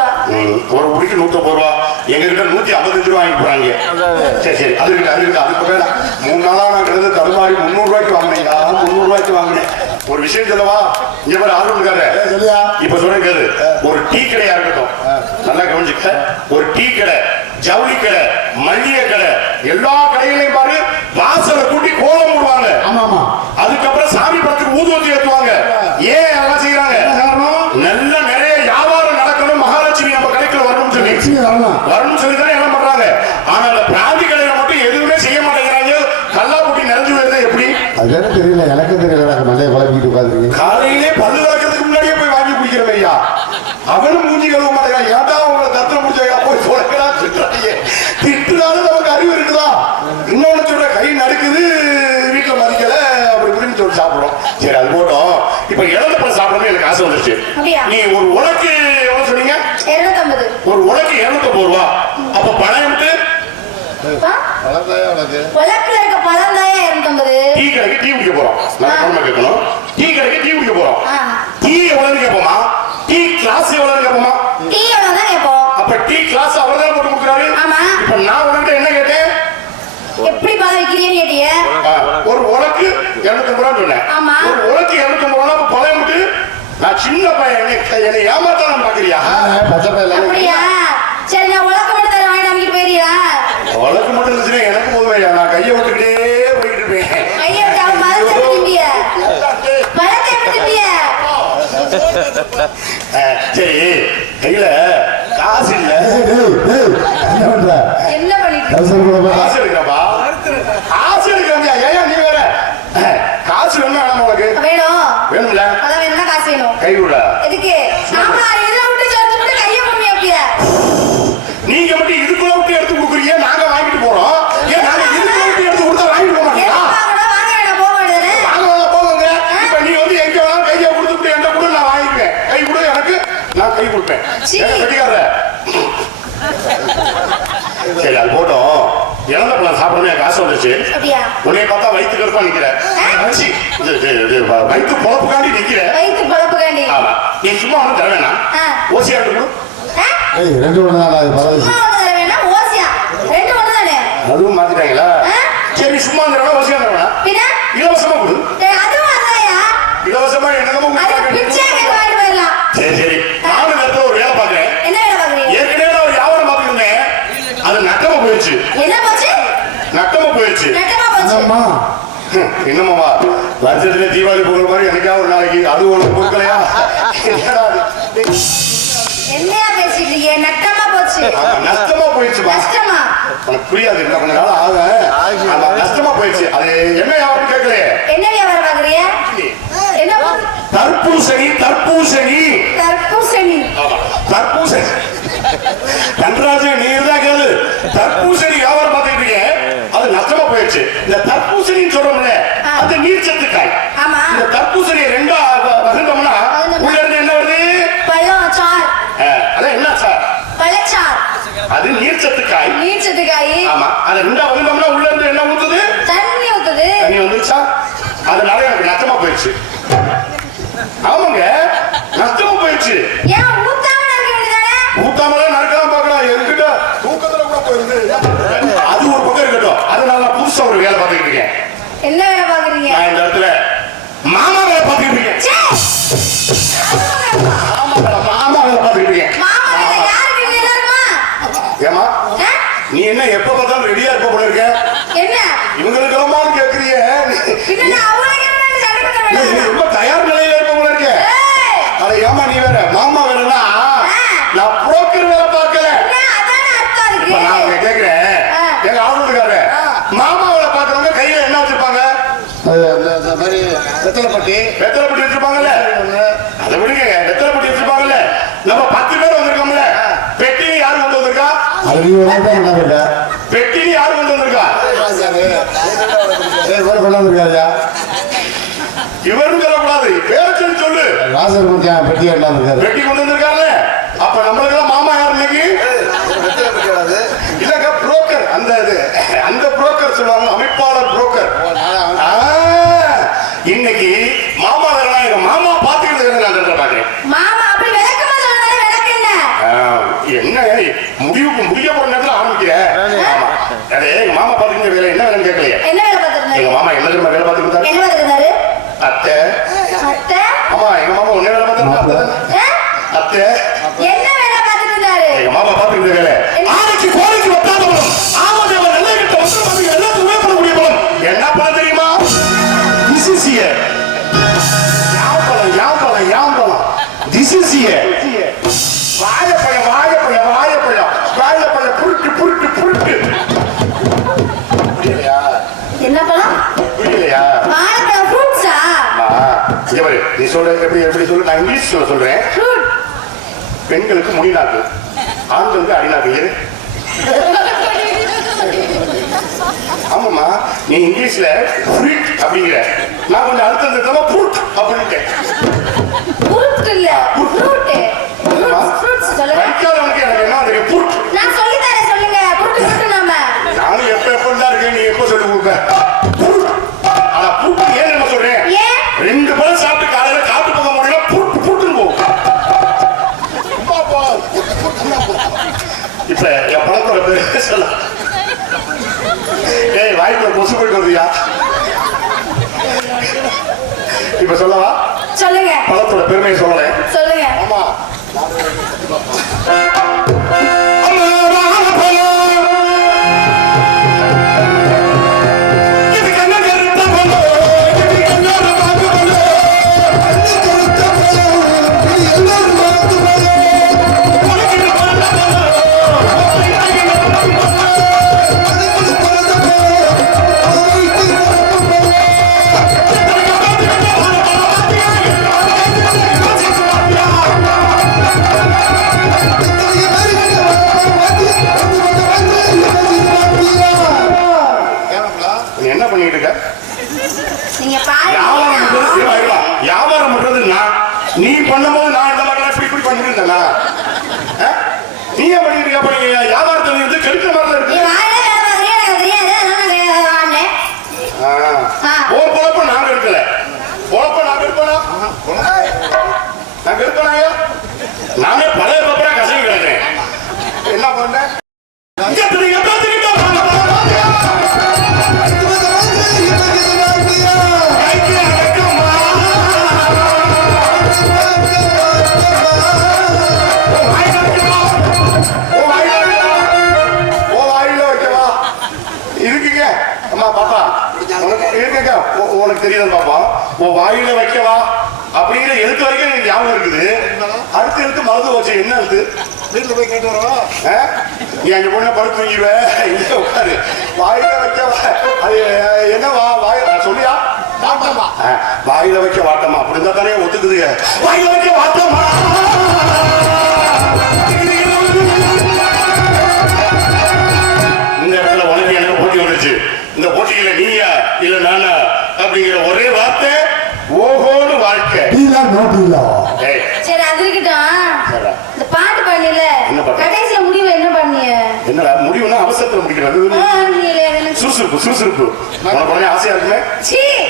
ஒரு குடிக்கு 150 ரூபா. எங்க கிட்ட 155 ரூபா வாங்கி போறாங்க. சரி, அதுக்கு வேணாம். 3 நாளா நான் கிட்ட தடுமாறி 300 ரூபாய்க்கு வாங்கினேன். 300 ரூபாய்க்கு வாங்கினேன். ஒரு விஷயம் சொல்லவா? இங்க பாரு, ஆர்வம் இருக்காரு. இப்ப சொல்றேன், ஒரு டீ கடையா இருக்கட்டும், நல்லா கவனிச்சுக்க. ஒரு டீ கடை, ஜவுளி கடை, மல்லிகை கடை, எல்லா கடைகளையும் பாரு வாசலை கூட்டி கோலம் போடுவாங்க. அதுக்கப்புறம் சாமி படத்துக்கு ஊதுவத்தி ஏற்றுவாங்க. ஏன் எல்லாம் செய்யறாங்க? நல்ல நிறைய வியாபாரம் நடக்கணும், மகாலட்சுமி நம்ம கடைக்குள்ள வரணும்னு சொல்லி தானே எல்லாம் பண்றாங்க. ஆனா பிராந்தி கடையில மட்டும் எதுவுமே செய்ய மாட்டேங்கிறாங்க. கல்லா போட்டி நிறைஞ்சு வருது. எப்படி? அதான் தெரியல, எனக்கு தெரியல. மண்டையை குழப்பிட்டு உட்காந்துருக்கு. காலையிலே பல்லு வளர்க்கறதுக்கு முன்னாடியே போய் வாங்கி குடிக்கிறோம் ஐயா. அவனும் மூஞ்சி கழுவ மாட்டேங்கிறான். ஏன்டா உங்களை தத்திர முடிச்சா போய் சொல்லுங்களா? திட்டுனாலும் நமக்கு அறிவு இருக்குதா? இன்னொன்னு சொல்ற, கை நடுக்குது, வீட்டுல மதிக்கல, அப்படி இப்படின்னு சொல்லி சாப்பிடுறோம். சரி, அது போட்டோம். இப்ப இழந்த பழம் சாப்பிடணும் எனக்கு ஆசை வந்துருச்சு. நீ ஒரு உலக்கு எவ்வளவு சொன்னீங்க? 250. ஒரு உலக்கு 250 ரூபா. அப்ப பணம் எடுத்து டீ கடைக்கு டீ குடிக்க போறோம். நான் கேட்கணும், டீ கடைக்கு டீ குடிக்க போறோம். டீ எவ்வளவு கேட்போமா? டீ கிளாஸ் எவ்வளவு கேட்போமா? டீ எவ்வளவு தான் கேட்போம். அப்ப டீ கிளாஸ் அவர் தான் போட்டு கொடுக்குறாரு. இப்ப நான் உங்ககிட்ட என்ன கேட்டேன்? எப்படி பழம் வைக்கிறீன்னு கேட்டிய? ஒரு உலக்கு 250 ரூபா சொன்னேன். ஒரு உலக்கு 250 ரூபா. பழம் விட்டு நான் சின்ன பையன், என்னை ஏமாத்தான் பாக்குறியா? அப்படியா? சரி, நான் உலக்கு மட்டும் தர வாங்கி நம்பிட்டு போயிரியா? உலக்கு மட்டும் இருந்துச்சுன்னா எனக்கு போதுமையா, நான் கையை விட்டுக்கிட்டே போயிட்டு இருப்பேன். கையை விட்டு அவன் பழத்தை எடுத்துட்டிய. பழத்தை எடுத்துட்டிய. சரி, கையில காசு இல்ல. என்ன பண்ணிட்டு? காசு எடுக்கப்பா. காசு எடுக்கா? ஏன் நீ வேற காசு வேணுமா? வேணாம் உனக்கு? வேணும். வேணும்ல? அதான் வேணும்னா காசு வேணும். கை விட எதுக்கு? நாம இதை விட்டு சேர்த்து விட்டு கையை பண்ணி அப்படியா? நீங்க மட்டும் இதுக்குள்ள விட்டு எடுத்து கொடுக்குறீங்க, நாங்க வாங்கிட்டு போறோம். ஏன் நாங்க இதுக்குள்ள விட்டு எடுத்து கொடுத்தா வாங்கிட்டு போக மாட்டீங்களா? போக மாட்டேன்னு. வாங்க போகுங்க. இப்ப நீ வந்து எங்க வேணாலும் கையை கொடுத்துட்டு என்கிட்ட கூட நான் வாங்கிக்குவேன். கை கொடு எனக்கு, நான் கை கொடுப்பேன். வெட்டிக்கார. சரி, அது போட்டோம். இழந்த பழம் சாப்பிடணும் எனக்கு ஆசை வந்துருச்சு. உன்னைய பார்த்தா வயிற்று கருப்பா நிக்கிற. வயிற்று பொழப்புக்காண்டி நிக்கிற. வயிற்று பொழப்புக்காண்டி. ஆமா, நீ சும்மா ஒண்ணு தர வேணாம். ஓசியா எடுத்து கொடு. 2 ஒண்ணு தான். ஓசியா 2 ஒண்ணு தானே? அதுவும் மாத்திட்டாங்களா? சரி, சும்மா தரவா ஓசியா தர வேணாம். இலவசமா கொடு. அதுவும் அதாயா? இலவசமா என்னமோ சரி சரி, நானும் இடத்துல ஒரு வேலை பாக்குறேன். என்ன வேலை பாக்குறீங்க? ஏற்கனவே நான் ஒரு வியாபாரம் பாத்துருந்தேன். அது நட்டமா போயிடுச்சு. என்ன போச்சு? நட்டமா போயிடுச்சு. என்னம்மா வருஷத்துல தீபாவளி பொங்கல் மாதிரி எனக்கா ஒரு நாளைக்கு அது ஒண்ணு பொருட்களையா என்னடா இது? என்னையா பேசிட்டு இருக்கீங்க? நட்டமா போச்சு. நஷ்டமா போயிடுச்சுப்பா. நஷ்டமா? உனக்கு புரியாது, இன்னும் கொஞ்ச நாள் ஆகும். ஆமா, நஷ்டமா போயிடுச்சு. அது என்ன வியாபாரம் கேட்கலையே. என்ன வியாபாரம் பாக்குறிய? என்ன தர்பூசணி தர்பூசணி தர்பூசணி. ஆமா, தர்பூசணி. கண்டராஜன் நீ தான் கேளு. தர்பூசணி வியாபாரம் பார்த்துட்டு இருக்கேன், அது நஷ்டமா போயிடுச்சு. இந்த தர்பூசணின்னு சொல்றோம்ல, அது நீர்ச்சத்து காய். ஆமா. இந்த தர்பூசணியை ரெண்டா வகுந்தோம்னா உள்ள இருந்து என்ன வருது? பழம் சார். அதான் என்ன சார்? பழச்சார். அது நீர்ச்சத்து காய். நீர்ச்சத்து காய். ஆமா, அது ரெண்டா வகுந்தோம்னா உள்ள இருந்து என்ன ஊத்துது? தண்ணி ஊத்துது. தண்ணி வந்துருச்சா? அதனால எனக்கு நஷ்டமா போயிடுச்சு. ஆமாங்க, நஷ்டமா போயிடுச்சு. ஏன் ஊத்தாம நடக்க வேண்டியதானே? ஊத்தாமதான் நடக்கலாம் பார்க்கலாம். என்கிட்ட தூக்கத்துல கூட போயிருந்து. அது ஒரு பக்கம் இருக்கட்டும். அதனால நான் புதுசா ஒரு வேலை பார்த்துக்கிட்டு இருக்கேன். என்ன வேலை பாக்குறீங்க? நான் இந்த இடத்துல மாமா வேலை பார்த்துக்கிட்டு இருக்கேன். மாமா வேலை பார்த்துக்கிட்டு இருக்கேன். மாமா வேலை யாருக்கு வேலை இருக்குமா? ஏமா நீ என்ன எப்ப பார்த்தாலும் ரெடியா இருப்ப போல இருக்க? என்ன இவங்களுக்கு எல்லாமான்னு கேக்குறிய? பின்ன அவங்களுக்கு என்ன சண்டை போட நீ வேண்டாம். ரொம்ப தயார் நிலையில இருப்ப போல இருக்க. அட ஏமா நீ வேற மாமா வேலைன்னா நான் புரோக்கர் வேலை பார்க்கல. அதானே அர்த்தம் இருக்கு. இப்ப நான் உங்க கேக்குறேன், எங்க ஆளுநருக்காரு மாமா வேலை பார்க்கறவங்க கையில என்ன வச்சிருப்பாங்க? வெத்தலைப்பட்டி வச்சிருப்பாங்கல்ல. அதை விடுங்க, வெத்தலைப்பட்டி வச்சிருப்பாங்கல்ல. நம்ம 10 பேர் வந்திருக்கோம்ல, பெட்டினி யாரு கொண்டு வந்திருக்கா? பெட்டினி யாரு கொண்டு வந்திருக்கா? இவரும் சொல்லக்கூடாது, பேரை சொல்லி சொல்லு. பெட்டி கொண்டு வந்திருக்காருல்ல, அப்ப நம்மளுக்கு எல்லாம் மாமா யார் இன்னைக்கு? இல்லங்க, புரோக்கர். அந்த புரோக்கர் சொல்லுவாங்க, அமைப்பாளர் புரோக்கர். இன்னைக்கு மாமா வேறனா எங்க மாமா பாத்துக்கிறது நான் பாக்குறேன். மாமா அப்படி விளக்கமா சொன்னாலே விளக்கு என்ன? என்ன முடிய போற நேரத்துல ஆரம்பிக்கிறேன். ஆமா, அதே எங்க மாமா பாத்துக்கிற வேலை என்ன வேலைன்னு கேட்கலையே. என்ன வேலை பார்த்திருந்தாரு? எங்க மாமா என்ன தெரியுமா வேலை பார்த்துக்கிட்டாரு? என்ன பார்த்திருந்தாரு? அத்தை. அத்தை? ஆமா, எங்க மாமா ஒன்னே வேலை பார்த்தாரு. அத்தை என்ன வேலை பார்த்துட்டு இருந்தாரு? எங்க மாமா பாத்துக்கிற வேலை ஆனைக்கு கோழிக்கு வட்டாத பலம், ஆமதேவ நல்ல கிட்ட வசதி எல்லாத்துக்குமே பண்ணக்கூடிய பலம் என்ன பலம் தெரியுமா? திசிசிய யாம்பலம் திசிசிய வாழைப்பழம் புருட்டு புரியலையா? என்ன பழம்? புரியலையா? வாழைப்பழம் ஃப்ரூட்ஸா? நீ சொல்ற எப்படி சொல்லு, நான் இங்கிலீஷ் சொல்றேன். ஃப்ரூட். பெண்களுக்கு முடிநாக்கு, ஆண்களுக்கு அடிநாக்கு. ஆமாமா, நீ இங்கிலீஷ்ல ஃப்ரூட் அப்படிங்கிற, நான் கொஞ்சம் அடுத்த விதமா ஃப்ரூட் அப்படின்ட்டேன். ஃப்ரூட் இல்ல, ஃப்ரூட். ஃப்ரூட்ஸ் சொல்லுங்க. படிக்காதவனுக்கு எனக்கு என்ன வந்து ஃப்ரூட்? நான் சொல்லி தரேன், சொல்லுங்க. ஃப்ரூட் நாம. நானும் எப்ப இருக்கேன், நீ எப்ப சொல்லி கொடுப்ப? ஆனா ஃப்ரூட் ஏன் என்ன சொல்றேன்? ஏன்? 2 பழம் சாப்பிட்டு காலையில காட்டு போக முடியல, ஃப்ரூட்னு போகும். இப்ப என் பழத்தோட பேரு சொல்ல. ஏய், வாய்ப்புல கொசு போயிட்டு வருதியா? இப்ப சொல்லவா? சொல்லுங்க. பழத்தோட பெருமையை சொல்லல. சொல்லுங்க. ஆமா, என்ன பண்ணிட்டு இருக்க? நீங்க பாருங்க. வியாபாரம் பண்றது நான், நீ பண்ணும்போது நான் இந்த மாதிரி இப்படி பண்ணிட்டு இருந்தேனா? நீ ஏன் பண்ணிட்டு இருக்க? அப்ப நீங்க வியாபாரத்துல இருந்து கெடுக்கிற மாதிரி நீ இருக்கு. வாழவே வேலை எனக்கு தெரியாது, அதனால நான் வாழேன். ஓ பொழப்ப நான் கெடுக்கல. பொழப்ப நான் கெடுப்பேனா? நான் கெடுப்பேனாயா? நானே பழைய பப்பரா கசங்கி கிடக்கிறேன். என்ன பண்ணேன்? உனக்கு தெரியுது பாப்பா, உன் வாயில வைக்கவா அப்படிங்கிற எழுத்து வரைக்கும் எனக்கு ஞாபகம் இருக்குது. அடுத்த எழுத்து மறந்து போச்சு. என்ன எழுத்து? வீட்டுல போய் கேட்டு வரவா? நீ அங்க போன படுத்து தூங்கிடுவ. இங்க உட்காரு. வாயில வைக்க அது என்ன வாய் சொல்லியா? வாட்டமா. வாயில வைக்க வாட்டமா. அப்படி இருந்தா தானே ஒத்துக்குதுங்க. வாயில வைக்க வாட்டமா. இந்த இடத்துல உனக்கு எனக்கு போட்டி வந்துச்சு. இந்த போட்டியில நீயா இல்ல நானா அப்படிங்கிற ஒரே வார்த்தை ஓஹோன்னு வாழ்க்கை. சரி அது இருக்கட்டும். இந்த பாட்டு பாடல கடைசியில முடிவு என்ன பண்ணிய? என்னடா முடிவுன்னா அவசரத்துல முடிக்கிறது. சுறுசுறுப்பு சுறுசுறுப்பு உனக்கு உடனே ஆசையா இருக்குமே.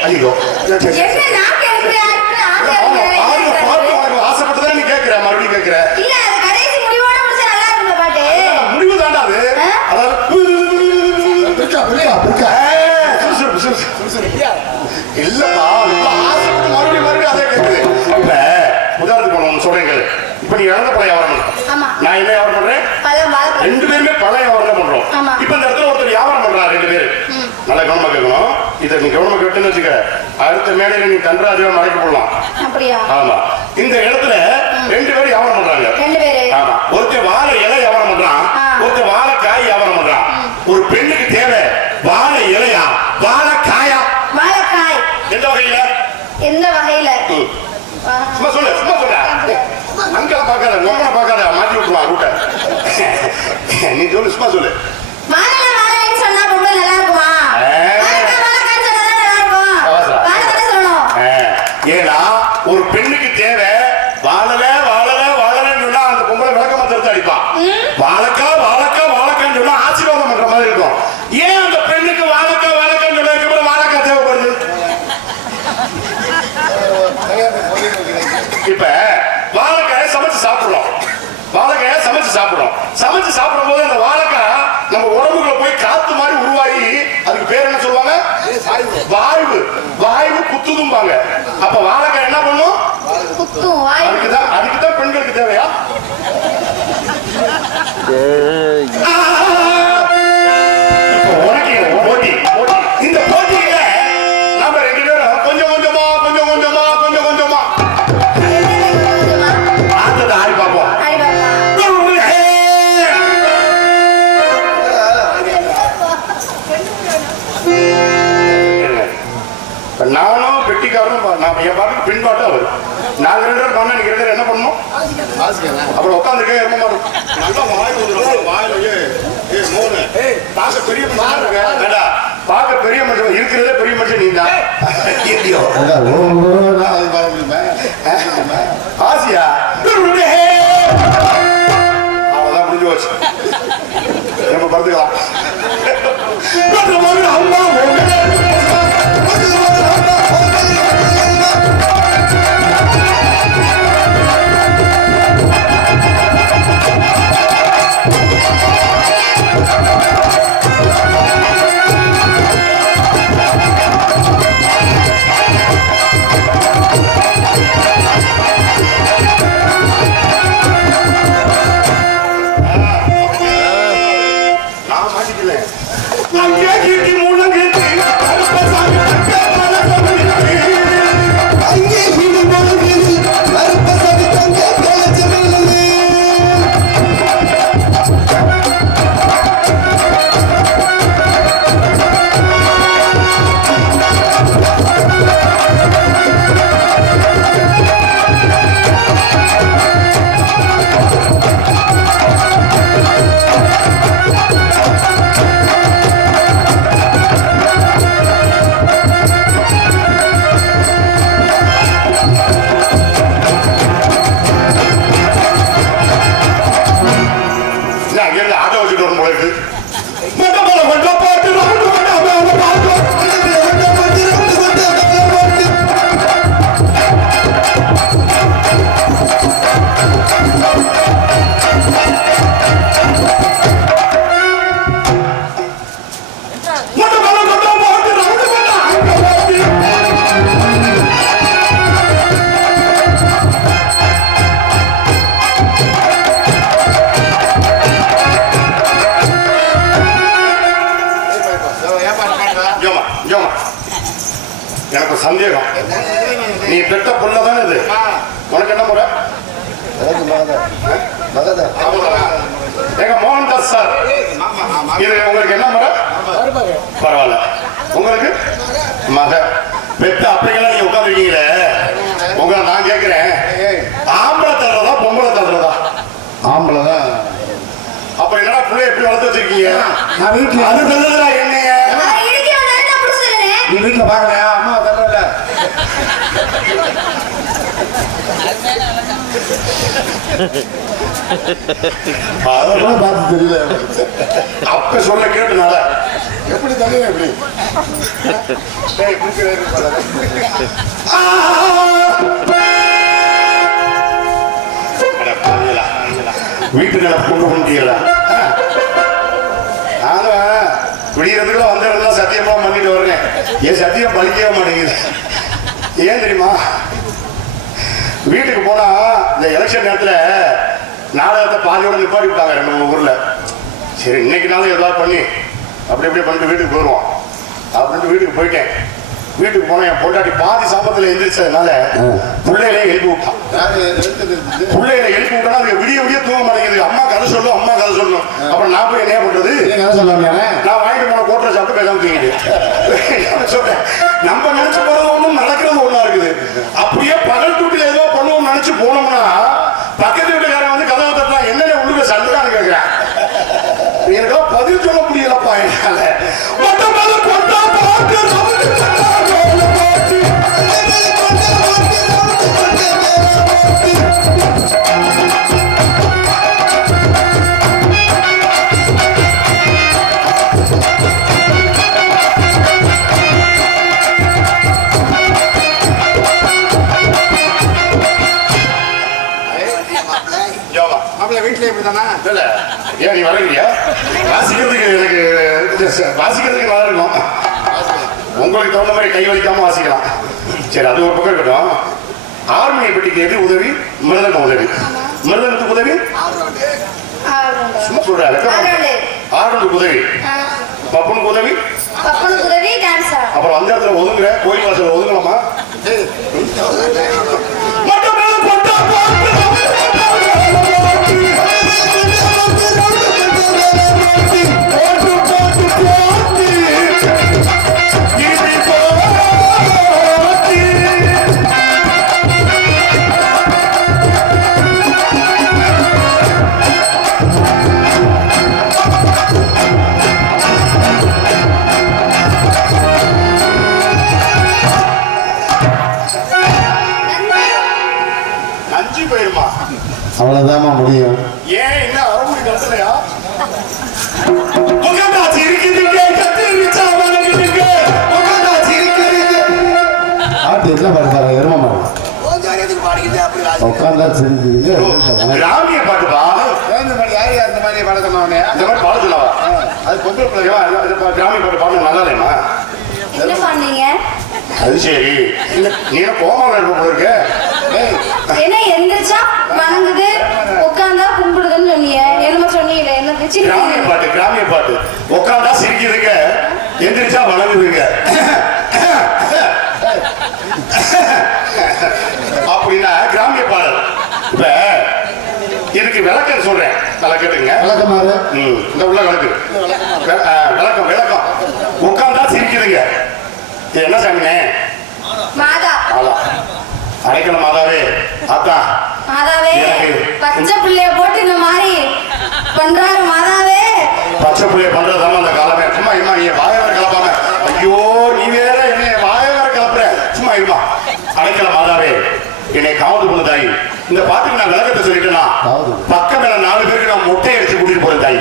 ஐயோ என்ன நான் கேட்கிறேன். ஆசைப்பட்டுதான் நீ கேட்கிற மறுபடியும் கேட்கிற. இல்ல அது கடைசி முடிவோட முடிச்சா நல்லா இருக்கும் பாட்டு. முடிவு தாண்டா அது. அதாவது இல்லப்பா ஆசைப்பட்டு மறுபடியும் மறுபடியும் அதே கேட்குது. இப்ப உதாரணத்துக்கு ஒண்ணு சொல்றேங்க. இப்ப நீ இழந்த பழைய வியாபாரம் நான் என்ன வியாபாரம் பண்றேன்? ரெண்டு பேருமே பழைய வியாபாரம் பண்றோம். இப்ப இந்த இடத்துல ஒருத்தர் வியாபாரம் பண்றான். ரெண்டு பேரு நல்லா கவனமா கேட்கணும். இதை நீ கவனமா கேட்டுன்னு வச்சுக்க. அடுத்த மேடையில நீ கன்றாஜா மறைக்க போடலாம். ஆமா இந்த இடத்துல ரெண்டு பேரும் வியாபாரம் பண்றாங்க. ஆமா ஒருத்தர் வாழை இலை வியாபாரம் பண்றான். ஒருத்தர் வாழைக்காய் வியாபாரம் பண்றான். ஒரு பெண்ணுக்கு தேவை வாழை இலையா வாழைக்காயா? வாழைக்காய். எந்த வகையில? சும்மா சொல்லு சும்மா சொல்ல. அங்க பாக்காத நோக்கா பாக்காத மாட்டி விட்டுருவான் ரூட்ட. நீ சொல்லு சும்மா சொல்லு. வாழைன்னு சொன்னா ரொம்ப நல்லா இருக்குமா? வாழைக்காய் சொன்னா நல்லா இருக்கும். வாழைக்காய் சொல்லணும். ஏன்னா ஒரு பெண்ணுக்கு தேவை வாழல வாழல வாழலன்னு சொன்னா அந்த பொம்பளை விளக்கமா தடுத்து அடிப்பான். வாழைக்கா வாழைக்கா வாழைக்கான்னு சொன்னா ஆசீர்வாதம் பண்ற மாதிரி இருக்கும். ஏன் அந்த பெண்ணுக்கு வாழைக்கா வாழைக்கான்னு சொன்னதுக்கு அப்புறம் வாழைக்கா தேவைப்படுது? இப்ப வாழைக்காயை சமைச்சு சாப்பிடுறோம். வாழைக்காயை சமைச்சு சாப்பிடுறோம். சமைச்சு சாப்பிடும் போது அந்த வாழைக்காய் நம்ம உடம்புக்குள்ள போய் காத்து மாதிரி உருவாகி அதுக்கு பேர் என்ன சொல்லுவாங்க? வாய்வு. வாய்வு குத்துதும்பாங்க. அப்ப வாழைக்காய் என்ன பண்ணும்? அதுக்குதான் பெண்களுக்கு தேவையா? இப்ப உனக்கு போட்டி. இந்த போட்டியில நம்ம ரெண்டு பேரும் கொஞ்சம் கொஞ்சமா கொஞ்சம் கொஞ்சமா கொஞ்சம் கொஞ்சமா ஆத்தத ஆடி பார்ப்போம். நானும் பெட்டிக்காரனும் நான் என் பாட்டுக்கு பின்பாட்டு அவர் நாங்க ரெண்டு பேரும் பண்ண நீங்க ரெண்டு பேரும் என்ன பண்ணணும்? அப்புறம் உட்காந்துருக்கே இருக்க மாட்டோம். நல்லா வாயிலையே பார்க்க பெரிய மனுஷன். பார்க்க பெரிய மனுஷன் இருக்கிறதே பெரிய மனுஷன் நீ தான். ஆசியா அவ்வளவுதான் முடிஞ்சு போச்சு. நம்ம படுத்துக்கலாம். அம்மா எனக்கு சந்தேகம். நீ பெத்த புள்ளதானே இது. உனக்கு என்ன முறை? எங்க மோகன்தாஸ் சார், இது உங்களுக்கு என்ன முறை? பரவாயில்ல. உங்களுக்கு மக பெத்த அப்பைக்கெல்லாம் நீங்க உட்காந்துருக்கீங்களே, உங்களை நான் கேட்கிறேன், ஆம்பளை தள்ளுறதா பொம்பளை தள்ளுறதா? ஆம்பளை தான். அப்புறம் என்னடா பிள்ளை எப்படி வளர்த்து வச்சிருக்கீங்க? நான் வீட்டுல அது தள்ளுறதா என்னைய? நீ வீட்டுல பாக்கலையா? அம்மா தரல. அதெல்லாம் பார்த்து தெரியல. அப்ப சொல்ல கேட்டுனால எப்படி தருவேன் எப்படி? வீட்டு நிலம் கொண்டு முடியல. விடியறதுக்குள்ள வந்தா சத்தியமா பண்ணிட்டு வர்றேன். என் சத்தியம் பலிக்கவே மாட்டேங்குது. ஏன் தெரியுமா? வீட்டுக்கு போனா இந்த எலெக்ஷன் நேரத்துல நாடகத்தை பாதியோட நிப்பாட்டி விட்டாங்க 2-3 ஊர்ல. சரி இன்னைக்குனாலும் ஏதாவது பண்ணி அப்படி அப்படியே பண்ணிட்டு வீட்டுக்கு போயிடுவோம் அப்படின்ட்டு வீட்டுக்கு போயிட்டேன். வீட்டுக்கு போனா என் பொண்டாட்டி பாதி சாப்பத்துல எந்திரிச்சதுனால பிள்ளையிலே எழுப்பி விட்டான். பிள்ளையில எழுப்பி விட்டா அது விடிய விடிய தூங்க மாட்டேங்குது. அம்மா கதை சொல்லும், அம்மா கதை சொல்லும். அப்புறம் நான் போய் என்ன பண்றது? நான் வாங்கிட்டு போன கோட்டரை சாப்பிட்டு பேசாம தூங்கிட்டு சொல்றேன். நம்ம நினைச்சு போறது ஒண்ணும் நடக்கிறது ஒண்ணா இருக்குது. அப்படியே பகல் டூட்டில ஏதோ பண்ணுவோம்னு நினைச்சு போனோம்னா பக்கத்து வீட்டுக்காரன் வந்து கதவை தட்டா என்னென்ன உள்ளுக்கு சண்டைதான் கேட்கிறேன். எனக்கு பதில் சொல்ல முடியலப்பா என்னால. வீட்டுல இப்படிதானா? இல்ல ஏன் நீ வளர்க்கிறியா? வாசிக்கிறதுக்கு எனக்கு வாசிக்கிறதுக்கு நல்லா இருக்கும். உங்களுக்கு தகுந்த மாதிரி கை வலிக்காம வாசிக்கலாம். சரி அது ஒரு பக்கம் இருக்கட்டும். ஆர்மியை பெட்டிக்கு எது உதவி? மிருதங்க உதவி. மிருதங்கத்துக்கு உதவி சும்மா சொல்றாரு. ஆர்வனுக்கு உதவி, பப்பனுக்கு உதவி, அப்புறம் அந்த இடத்துல ஒதுங்குற கோயில் வாசல் ஒதுங்கலாமா? அவ்வளவுதாமா முடியும். ஏன் என்ன அறமுடி கலசலையா? ஆட்டு என்ன பாடுறாங்க? எரும மாடு உட்காந்தா தெரிஞ்சுது. கிராமிய பாட்டுப்பா. யார் யார் இந்த மாதிரி பாட சொன்னவனே? இந்த மாதிரி பாட சொல்லவா? அது பொங்கல் பிள்ளைவா? கிராமிய பாட்டு பாட நல்லா இல்லையா? அது சரி. நீ கோமாவில் இருக்க போல இருக்க. என்ன எந்திரிச்சா வணங்குது, உட்கார்ந்தா கும்பிடுதுன்னு சொன்னீங்க. என்னமோ சொன்னீங்களே என்ன? கிராமிய பாட்டு, கிராமிய பாட்டு. உட்கார்ந்தா சிரிக்குதுங்க, எந்திரிச்சா வணங்குதுங்க. அப்படின்னா கிராமிய பாடல். இப்ப இதுக்கு விளக்கம் சொல்றேன், நல்லா கேட்டுங்க. விளக்கமாறு இந்த உள்ள விளக்கு விளக்கம் விளக்கம். உட்கார்ந்தா சிரிக்குதுங்க. இது என்ன சாமினே? மாதா. அடைக்கல மாதாவே. அத்தா மாதாவே, பச்சை பிள்ளைய போட்டு இந்த மாதிரி பண்றாரு மாதாவே. பச்சை பிள்ளைய பண்றதாம அந்த காலமே. சும்மா இருமா, நீ வாயவர கலப்பாம. ஐயோ நீ வேற என்ன வாயவர கலப்புற. சும்மா இருமா. அடைக்கல மாதாவே, என்னை காவது பண்ண தாய். இந்த பாட்டுக்கு நான் விளக்கத்தை சொல்லிட்டேன்னா பக்கம் மேல 4 பேருக்கு நான் மொட்டை அடிச்சு கூட்டிட்டு போறேன் தாய்.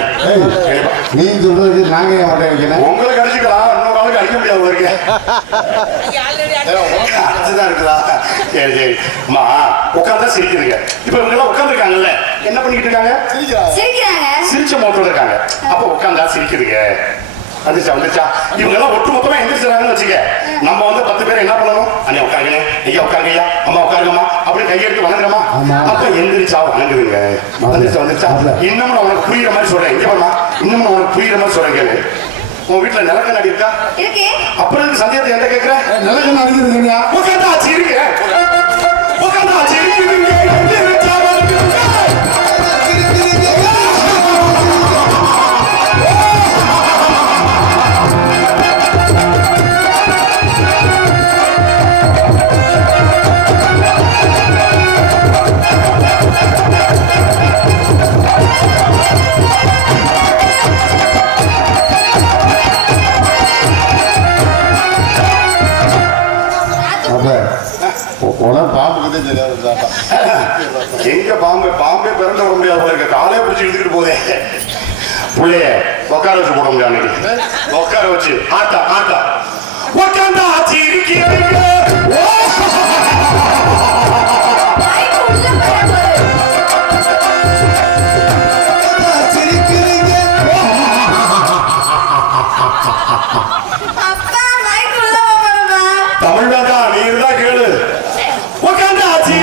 நீ சொல்றது நாங்க ஏன் மொட்டை அடிக்கணும்? உங்களுக்கு அடிச்சுக்கலாம், இன்னொரு ஆளுக்கு அடிக்க முடியாது. இருக்கு அடிச்சுதான் இருக்குதா? சரி சரி. அம்மா உட்கார்ந்தா சிரிக்குதுங்க. இப்ப இவங்க எல்லாம் உட்கார்ந்துருக்காங்கல்ல, என்ன பண்ணிட்டு இருக்காங்க? சிரிச்ச முகத்தோட இருக்காங்க. அப்ப உட்கார்ந்தா சிரிக்குதுங்க. வந்துச்சா வந்துச்சா? இவங்க எல்லாம் ஒட்டு மொத்தமா எந்திரிச்சாங்கன்னு வச்சுக்க. நம்ம வந்து 10 பேர் என்ன பண்ணணும்? அண்ணே உட்காருங்க, ஐயா உட்காருங்கய்யா, அம்மா உட்காருங்கம்மா, அப்படி கையெடுத்து வணங்குறமா. அப்ப எந்திரிச்சா வணங்குதுங்க. வந்துச்சா வந்துச்சா? இன்னமும் நான் உனக்கு புரியுற மாதிரி சொல்றேன். இங்க பாருமா, இன்னமும் நான் உனக்கு புரியுற மாதிரி சொல்றேன் கேளு. உன் வீட்டுல நிலக்கண்ணாடி இருக்கா? அப்புறம் சந்தேகத்தை எந்த கேட்கிற? நிலக்கண்ணாடி இருக்குங்க. இருக்கு திறந்து வர முடியாது போல இருக்க, காலே பிடிச்சி இழுத்துட்டு போதே. புள்ளைய உட்கார வச்சு போட முடியாது அன்னைக்கு. உட்கார வச்சு ஆட்டா ஆட்டா உட்காந்தா ஆச்சு இருக்கிறீங்க. தமிழ்நாடா நீ இருந்தா கேளு. உட்காந்தா ஆச்சு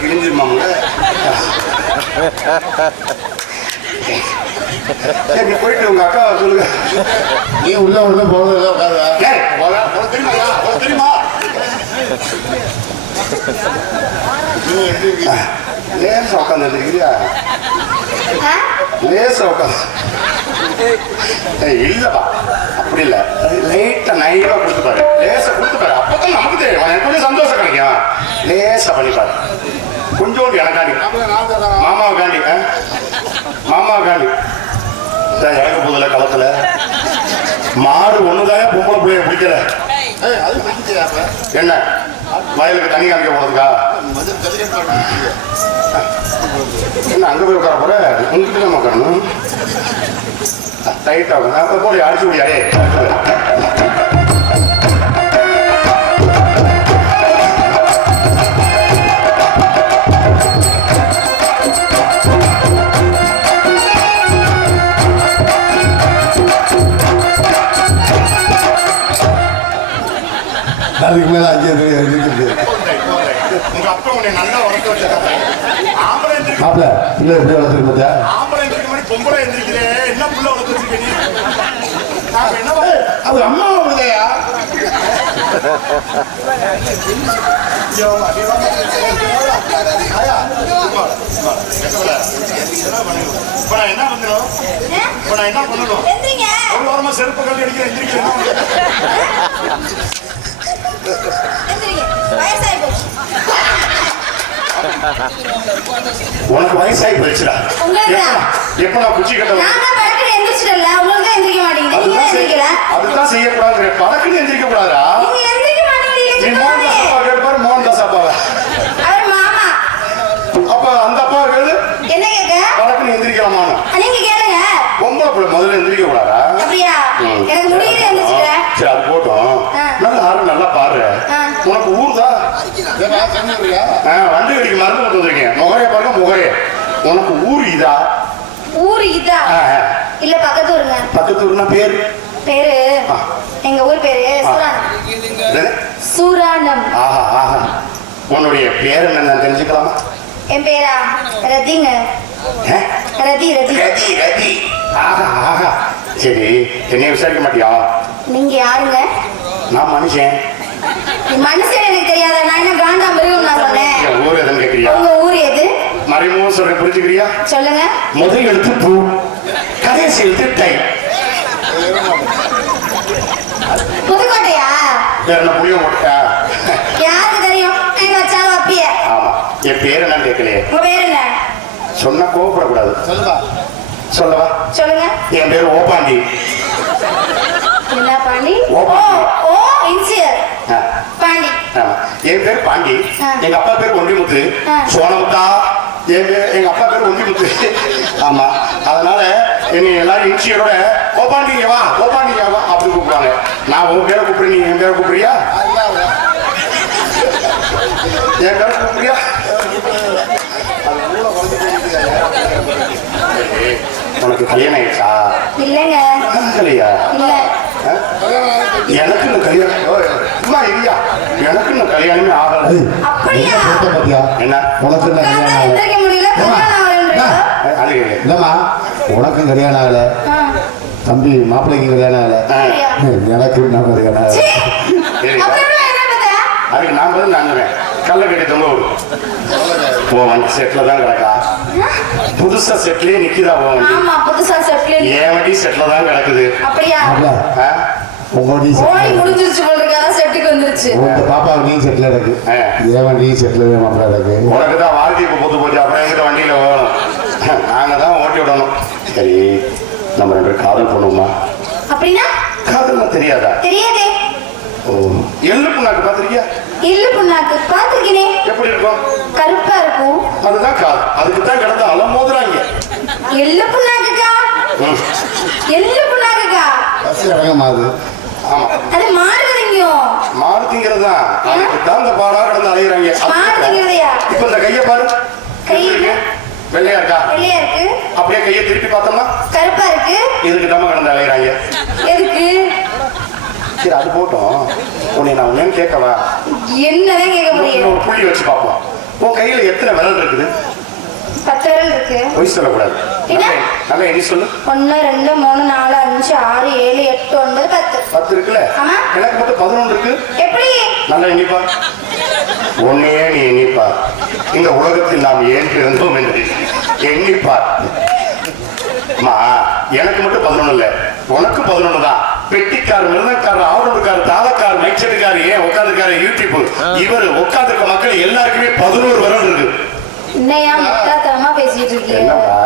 கிழிஞ்சிருமாங்க. நீ போயிட்டு உங்க அக்கா சொல்லுங்க. நீ உள்ள உள்ள போனது தெரியுமா? லேசா உட்காந்து இருக்கிறியா? லேசா உட்காந்து இல்லப்பா, அப்படி இல்ல, லைட்டா நைவா கொடுத்துப்பாரு, லேசா கொடுத்துப்பாரு. அப்பதான் நமக்கு தெரியும், எனக்கு கொஞ்சம் சந்தோஷம் கிடைக்கும். லேசா பண்ணிப்பாரு, கொஞ்சோண்டு எனக்காண்டி, மாமாவுக்காண்டி, மாமாவுக்காண்டி. எனக்கு போதில்ல களத்துல மாடு ஒண்ணுதான் பொம்பளை பிள்ளைய பிடிக்கல. என்ன வயலுக்கு தண்ணி காமிக்க போனதுக்கா? என்ன அங்க போய் உட்கார போற? உங்ககிட்ட தான் உட்காரணும். டைட்டா போய் அடிச்சு முடியாடே. அதுக்கு மேல அங்கே இருக்குது. உங்க அப்பா உன்னை நல்லா வளர்த்து வச்சிருக்காங்க. ஆம்பளை மாப்பிள்ள பிள்ளை எப்படி வளர்த்துருக்கு பார்த்தா? ஆம்பளை எந்திரிக்க மாதிரி பொம்பளை எந்திரிக்கிறேன். என்ன புள்ள வளர்த்து வச்சிருக்கீங்க? என்ன அது அம்மா உதயா. என்ன பண்ணணும்? என்ன பண்ணணும்? ஒரு வாரமா செருப்பு கல்வி அடிக்கிறேன். எந்திரிக்கிறேன். உனக்கு வயசாகி போயிடுச்சுடா. எப்ப நான் குச்சி கட்ட அதுதான் செய்யக்கூடாது. பழக்குன்னு எந்திரிக்க கூடாதா? கேட்பாரு மோகன்தாஸ் அப்பாவை. அப்ப அந்த அப்பா கேளு, பழக்குன்னு எந்திரிக்கலாமா? பொம்பளை பிள்ளை முதல்ல எந்திரிக்க கூடாதா? சரி, அது போட்டோம். நல்லா ஆறு, நல்லா பாரு. உனக்கு ஊர்தான் வண்டி கடிக்கு மருந்து கொண்டு வந்திருக்கேன். முகரைய பாருங்க, முகரைய. உனக்கு ஊர் இதா? ஊர் இதா இல்ல பக்கத்து ஊருங்க. பக்கத்து ஊர்னா பேரு? பேரு எங்க ஊர் பேரு சூரானம். ஆஹா ஆஹா. உன்னுடைய பேர் என்ன நான் தெரிஞ்சுக்கலாமா? என் பேரா ரதிங்க. ரதி ரதி ரதி ரதி. ஆஹா ஆஹா. சரி, என்னைய விசாரிக்க மாட்டியா? நீங்க யாருங்க? நான் மனுஷன். மனுஷன் எனக்கு தெரியாத. நான் என்ன காண்டா மிருகம் நான் சொன்னேன். ஊர் எதுன்னு கேக்குறியா? உங்க ஊர் எது? மறைமுகம் சொல்றேன், புரிஞ்சுக்கிறியா? சொல்லுங்க. முதல் எழுத்து பூ, கடைசி எழுத்து டை. புதுக்கோட்டையா? வேற என்ன புளிய போட்டா? யாருக்கு தெரியும்? எங்க வச்சாலும் அப்பிய. ஆமா. என் பேர் என்னன்னு கேட்கலையே. உங்க பேர் என்ன? சொன்னா கோவப்படக்கூடாது. சொல்லவா? சொல்லுங்க. என் பேர் ஓபாண்டி. என்ன பாண்டி? ஓ ஓ இன்சியர் பாண்டி. என் பேர் பாண்டி. எங்க அப்பா பேர் ஒண்டிமுத்து. சோனமுத்தா. எங்க அப்பா பேர் ஒண்டிமுத்து. ஆமா, அதனால என்னை எல்லாரும் இன்சியரோட ஓபாண்டிங்க வா, ஓபாண்டிங்க வா அப்படி கூப்பிடுவாங்க. நான் உன் பேரை கூப்பிடுறேன், நீ என் பேரை கூப்பிடுறியா? என் பேரை கூப்பிடுறியா? உனக்கு கல்யாணம் ஆயிடுச்சா? இல்லங்க. இல்லையா? இல்ல. எனக்கு இந்த கல்யாணம் இல்லையா? எனக்கு இந்த கல்யாணமே ஆகல. அப்படியா? என்ன உனக்கு இல்லம்மா, உனக்கும் கல்யாணம் ஆகல, தம்பி மாப்பிள்ளைக்கு கல்யாணம் ஆகல, எனக்கு நான் கல்யாணம் ஆகல. அதுக்கு நான் பதில் நாங்குவேன். கல்ல கட்டி தொங்க விடும். வந்து செட்டில் தான் கிடக்கா. புதுசா செட்லயே நிக்குதா உன் வண்டி? ஆமா புதுசா செட்ல என் வண்டி செட்ல தான் கிடக்குது. அப்படியா ஆ? உங்க வண்டி ஓடி முடிஞ்சிருச்சு போல இருக்கு அதான் செட்டுக்கு வந்துருச்சு உங்க பாப்பாவுக்கு நீ செட்டில் இருக்கு ஏன் வண்டி செட்டில் மாப்பிள்ள இருக்கு உனக்கு தான் வாழ்க்கை இப்ப பொத்து போச்சு. அப்புறம் எங்கிட்ட வண்டியில போகணும். நாங்க தான் ஓட்டி விடணும். சரி நம்ம 2 பேரும் காதல் பண்ணுவோமா? அப்படின்னா காதல் தெரியாதா? தெரியாதே. ஓ எள்ளு புண்ணாக்கு பாத்திருக்கியா? இல்லு புண்ணாக்கு பாத்துக்கினே. எப்படி இருக்கும்? கருப்பா இருக்கும். அதுதான் காதல். அதுக்கு தான் கிடந்து அலமோதுறாங்க. எள்ளு புண்ணாக்குக்கா? எள்ளு புண்ணாக்குக்கா? பஸ் இறங்கமாது. ஆமா அது மாறுதுங்கயோ. மாறுதிங்கிறது தான். அதுக்கு தான் இந்த பாடா கிடந்து அலையிறாங்க. மாறுதுங்கறியா? இப்ப இந்த கையை பாரு. கை வெள்ளையா இருக்கா? வெள்ளையா இருக்கு. அப்படியே கையை திருப்பி பார்த்தோம்னா கருப்பா இருக்கு. இதுக்கு தான் கிடந்து அலையிறாங்க. எதுக்கு? சரி அது போட்டோம். உன்னை நான் உன்னையும் கேட்கவா? என்னதான் கேட்க முடியும்? ஒரு புள்ளி வச்சு பார்ப்போம். உன் கையில எத்தனை விரல் இருக்குது? 10 விரல் இருக்கு. பொய் சொல்லக்கூடாது. நல்லா எண்ணி சொல்லு. 1 2 3 4 5 6 7 8 9 10. 10 இருக்குல்ல? ஆமா. எனக்கு மட்டும் 11 இருக்கு. எப்படி? நல்லா எண்ணிப்பா. ஒன்னையே நீ எண்ணிப்பார். இந்த உலகத்தில் நாம் ஏன் பிறந்தோம் என்று எண்ணிப்பார். எனக்கு மட்டும் 11 இல்ல, உனக்கு 11 தான். பெட்டிக்கார், மிருதக்கார், ஆவணக்கார், தாளக்கார், மைச்சட்டுக்கார், ஏன் உட்காந்துருக்காரு யூடியூப், இவர் உட்காந்துருக்க மக்கள் எல்லாருக்குமே 11 விரல் இருக்கு. என்னையா முட்டாத்தனமா பேசிட்டு இருக்கீங்க? என்னப்பா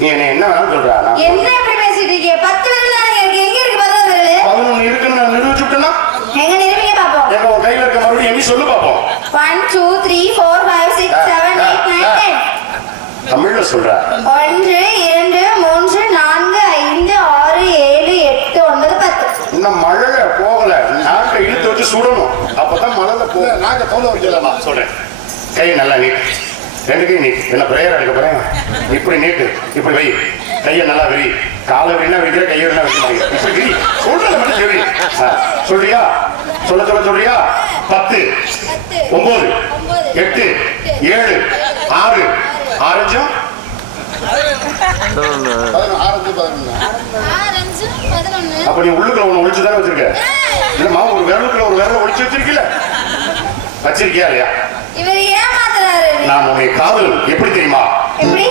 நீ என்ன வேணாலும் சொல்றா? என்ன இப்படி பேசிட்டு இருக்கீங்க? 10 விரல் தான் இருக்கு. எங்க இருக்கு 11 விரல்? 11 இருக்குன்னு நான் நிரூபிச்சு விட்டேன்னா எங்க நிரூபிங்க பாப்போம். எங்க உன் கையில இருக்க மறுபடியும் எண்ணி சொல்லு பாப்போம். 1 2 3 4 5 6 7 8 9 10. தமிழ்ல சொல்ற. 1 2 3 4 5 6 7 8 9 10. இன்னும் மழைல போகல. நாட்டை இழுத்து வச்சு சுடணும். அப்பதான் மழைல போக. நாக்க தோல வைக்கலாமா சொல்றேன். கை நல்லா நீட்டு. 2 கை நீட்டு. என்ன பிரேயர் எடுக்க போறேன்? இப்படி நீட்டு. இப்படி வை. கையை நல்லா விரி. காலை விரினா வைக்கிற, கையை விரினா வைக்க. இப்படி விரி. சொல்றத மட்டும் சரி. சொல்றியா? சொல்றியா? 10 9 8 7 6 ஆரஞ்சம் 11. அப்ப நீ உள்ளுக்குள்ள ஒண்ணு ஒழிச்சுதானே வச்சிருக்க? இல்லம்மா ஒரு விரலுக்குள்ள ஒரு விரல ஒழிச்சு வச்சிருக்கீல? வச்சிருக்கியா இல்லையா? இவர் ஏமாத்துறாரு. நான் உன்னை காதல் எப்படி தெரியுமா? எப்படி?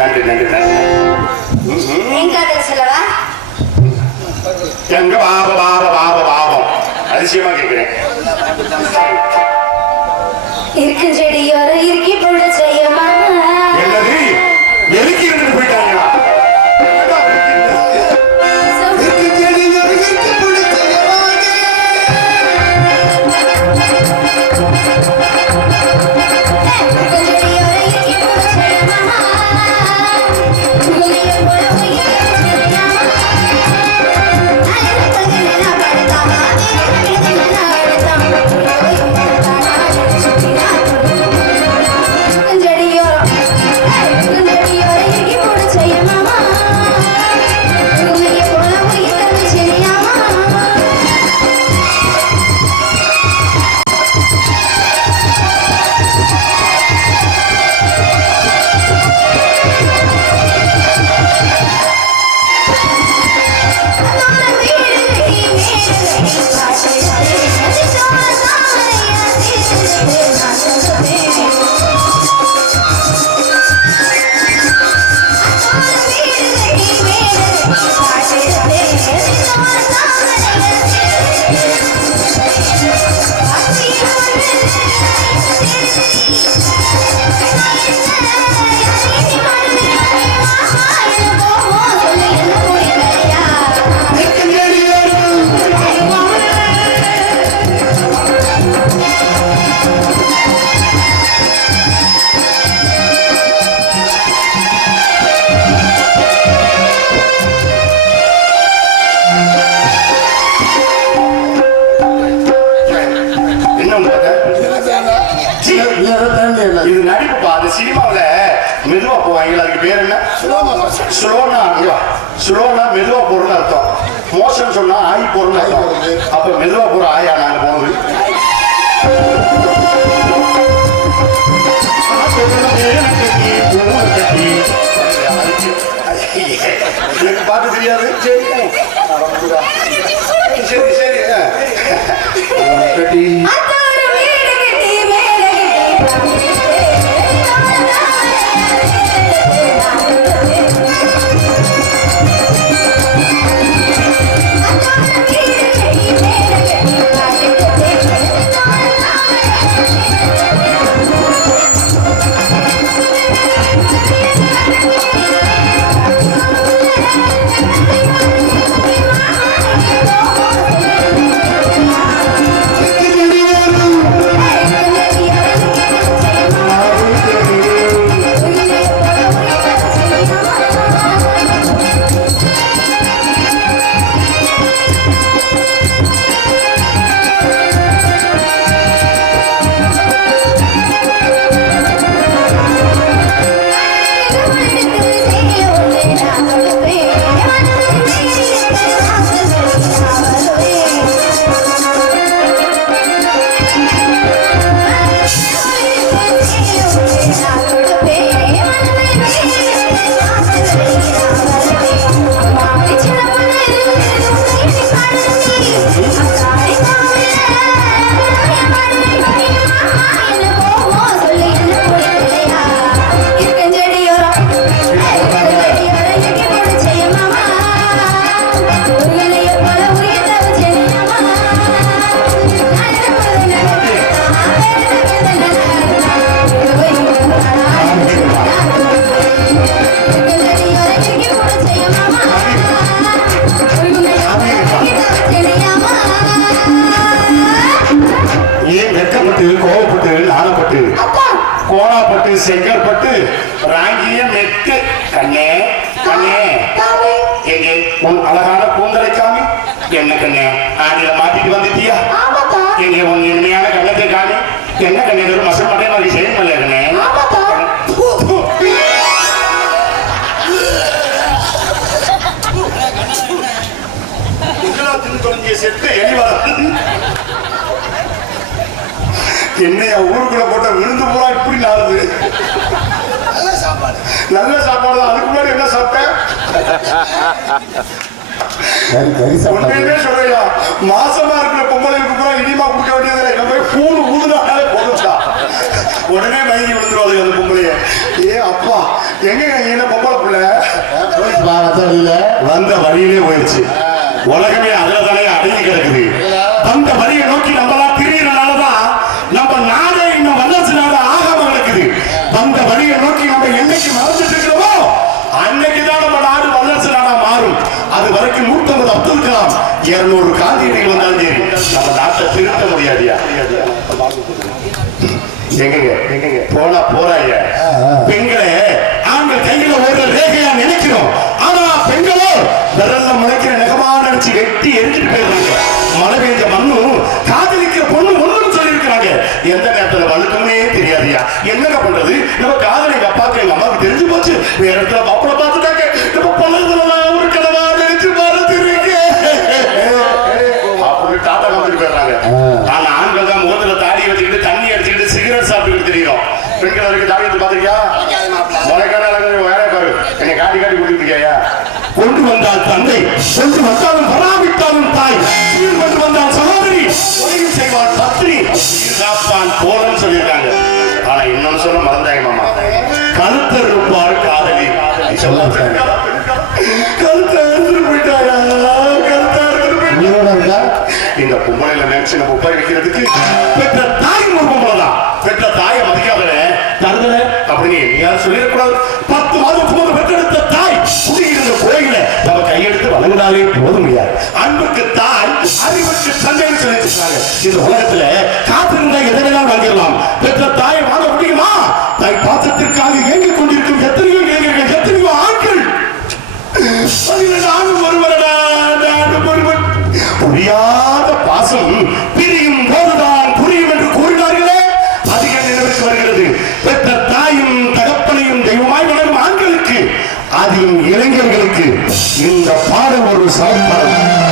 நன்றி நன்றி நன்றி. எங்க பாபம் அதிசயமா கேட்கிறேன். இருக்கு செடியோர இருக்கி புள்ள செய்யமா என்னது எதுக்கு இருந்து போயிட்டாங்களா? பேர் என்ன? ஸ்லோனா. ஸ்லோனா மெதுவா போறன்னு அர்த்தம். மோஷன் சொன்னா ஆயி போறன்னு அர்த்தம். அப்ப மெதுவா போற ஆயா நாங்க போனது. எனக்கு பாட்டு தெரியாது. சரி சரி கட்டி கோவப்பட்டு நாணப்பட்டு கோணாப்பட்டு செங்கற்பட்டு ராங்கிய மெட்டு கண்ணே கண்ணே எங்கே உன் அழகான கூந்தலை காமி. என்ன கண்ணே ஆண்டில மாட்டிட்டு வந்துட்டியா? எங்கே உன் இனிமையான கண்ணத்தை காமி. என்ன கண்ணே ஒரு மசல் மட்டை மாதிரி செய்யல கண்ணே. செத்து எலிவா என்னைய ஊருக்குள்ள போட்ட விழுந்து போறா இப்படி நாளுது. நல்ல சாப்பாடு தான். அதுக்கு முன்னாடி என்ன சாப்பிட்டேன்? உண்மையுமே சொல்றியா? மாசமா இருக்கிற பொம்பளைக்கு பூரா இனிமா குடிக்க வேண்டியது நம்ம பூணு ஊதுனாலே போதும்டா. உடனே மயங்கி விழுந்துருவாங்க அந்த பொம்பளைய. ஏ அப்பா எங்க என்ன பொம்பளை பிள்ளை வந்த வழியிலே போயிடுச்சு. உலகமே அதுல தானே அடங்கி கிடக்குது. அந்த வழியை நோக்கி நம்மளா திரியறனாலதான் நம்ம நாடே இன்னும் வல்லரசு நாடு ஆகாம கிடக்குது. அந்த வழியை நோக்கி நம்ம என்னைக்கு மறந்துட்டு இருக்கிறோமோ அன்னைக்குதான் நம்ம நாடு வல்லரசு நாடா மாறும். அது வரைக்கும் 150 அப்துல் கலாம் 200 காந்தியடிகள் வந்தாலும் சரி நம்ம நாட்டை திருத்த முடியாதியா? எங்க போனா போறாங்க. பெண்களை ஆண்கள் கையில ஒரு ரேகையா நினைக்கிறோம். ஆனா பெண்களோ விரல்ல முளைக்கிற நெகமா நினைச்சு வெட்டி எரிஞ்சிட்டு போயிடுறாங்க. மழை பெய்ஞ்ச மண்ணும் காதலிக்கிற பொண்ணு ஒண்ணுன்னு சொல்லியிருக்கிறாங்க. எந்த நேரத்துல வழுக்குமே தெரியாதியா? என்னங்க பண்றது? நம்ம காதலை எங்க அப்பாக்கு எங்க அம்மாவுக்கு தெரிஞ்சு போச்சு. வேற இடத்துல மாப்பிள பார்த்துட்டாங்க. நம்ம பழகுலாம் ஒரு கனவா நினைச்சு மறந்துருக்கு அப்படின்னு டாட்டா காமிட்டு போயிடுறாங்க. ஆனா ஆண்கள் தான் முகத்துல தாடி வச்சுக்கிட்டு தண்ணி அடிச்சுக்கிட்டு சிகரெட் சாப்பிட்டு தெரியும். பெண்கள் வரைக்கும் தாடி எடுத்து பாத்திருக்கியா? முளைக்கான வேற பாரு என்னை காட்டி காட்டி கொடுத்துருக்கியா? கொண்டு வந்தால் தந்தை, கொண்டு வந்தாலும் பராவிட்டாலும் தாய், கொண்டு வந்தால் சகோதரி, உதவி செய்வான் பத்னி, காப்பான் போலன்னு சொல்லியிருக்காங்க. ஆனா இன்னொன்னு சொல்ல மறந்தாங்க மாமா. கழுத்தர் இருப்பார் காதலி. கழுத்தை அறுத்து போயிட்டாயா? இந்த பொம்பளையில நினைச்சு நம்ம உப்பாய் வைக்கிறதுக்கு பெற்ற தாய் ஒரு பொம்பளை தான். பெற்ற தாயை மதிக்காதல தருதல அப்படின்னு யாரும் சொல்லிடக்கூடாது. 10 மாதம் போது பெற்றெடுத்த தாய் குடியிருந்த கோயில நம்ம கையெடுத்து வழங்கினாலே போதும் முடியாது. அன்புக்கு தாய், அறிவுக்கு தந்தைன்னு சொல்லிட்டு இந்த உலகத்துல காத்திருந்தா எதனால் வாங்கிடலாம். பெற்ற தாயை வாங்க முடியுமா? தாய் பாத்திரத்திற்காக இயங்கிக் கொண்டிருக்கும் எத்தனையோ இளைஞர்கள், எத்தனையோ ஆண்கள். 12 ஆண்டு ஒருவரடா ஒருவன் புரியாத பாசம் பிரியும் போதுதான் புரியும் என்று கூறினார்களே, அதிக நினைவுக்கு வருகிறது. பெற்ற தாயும் தகப்பனையும் தெய்வமாய் வளரும் ஆண்களுக்கு அதிலும் இளைஞர்களுக்கு இந்த பாடல் ஒரு சமர்ப்பணம்.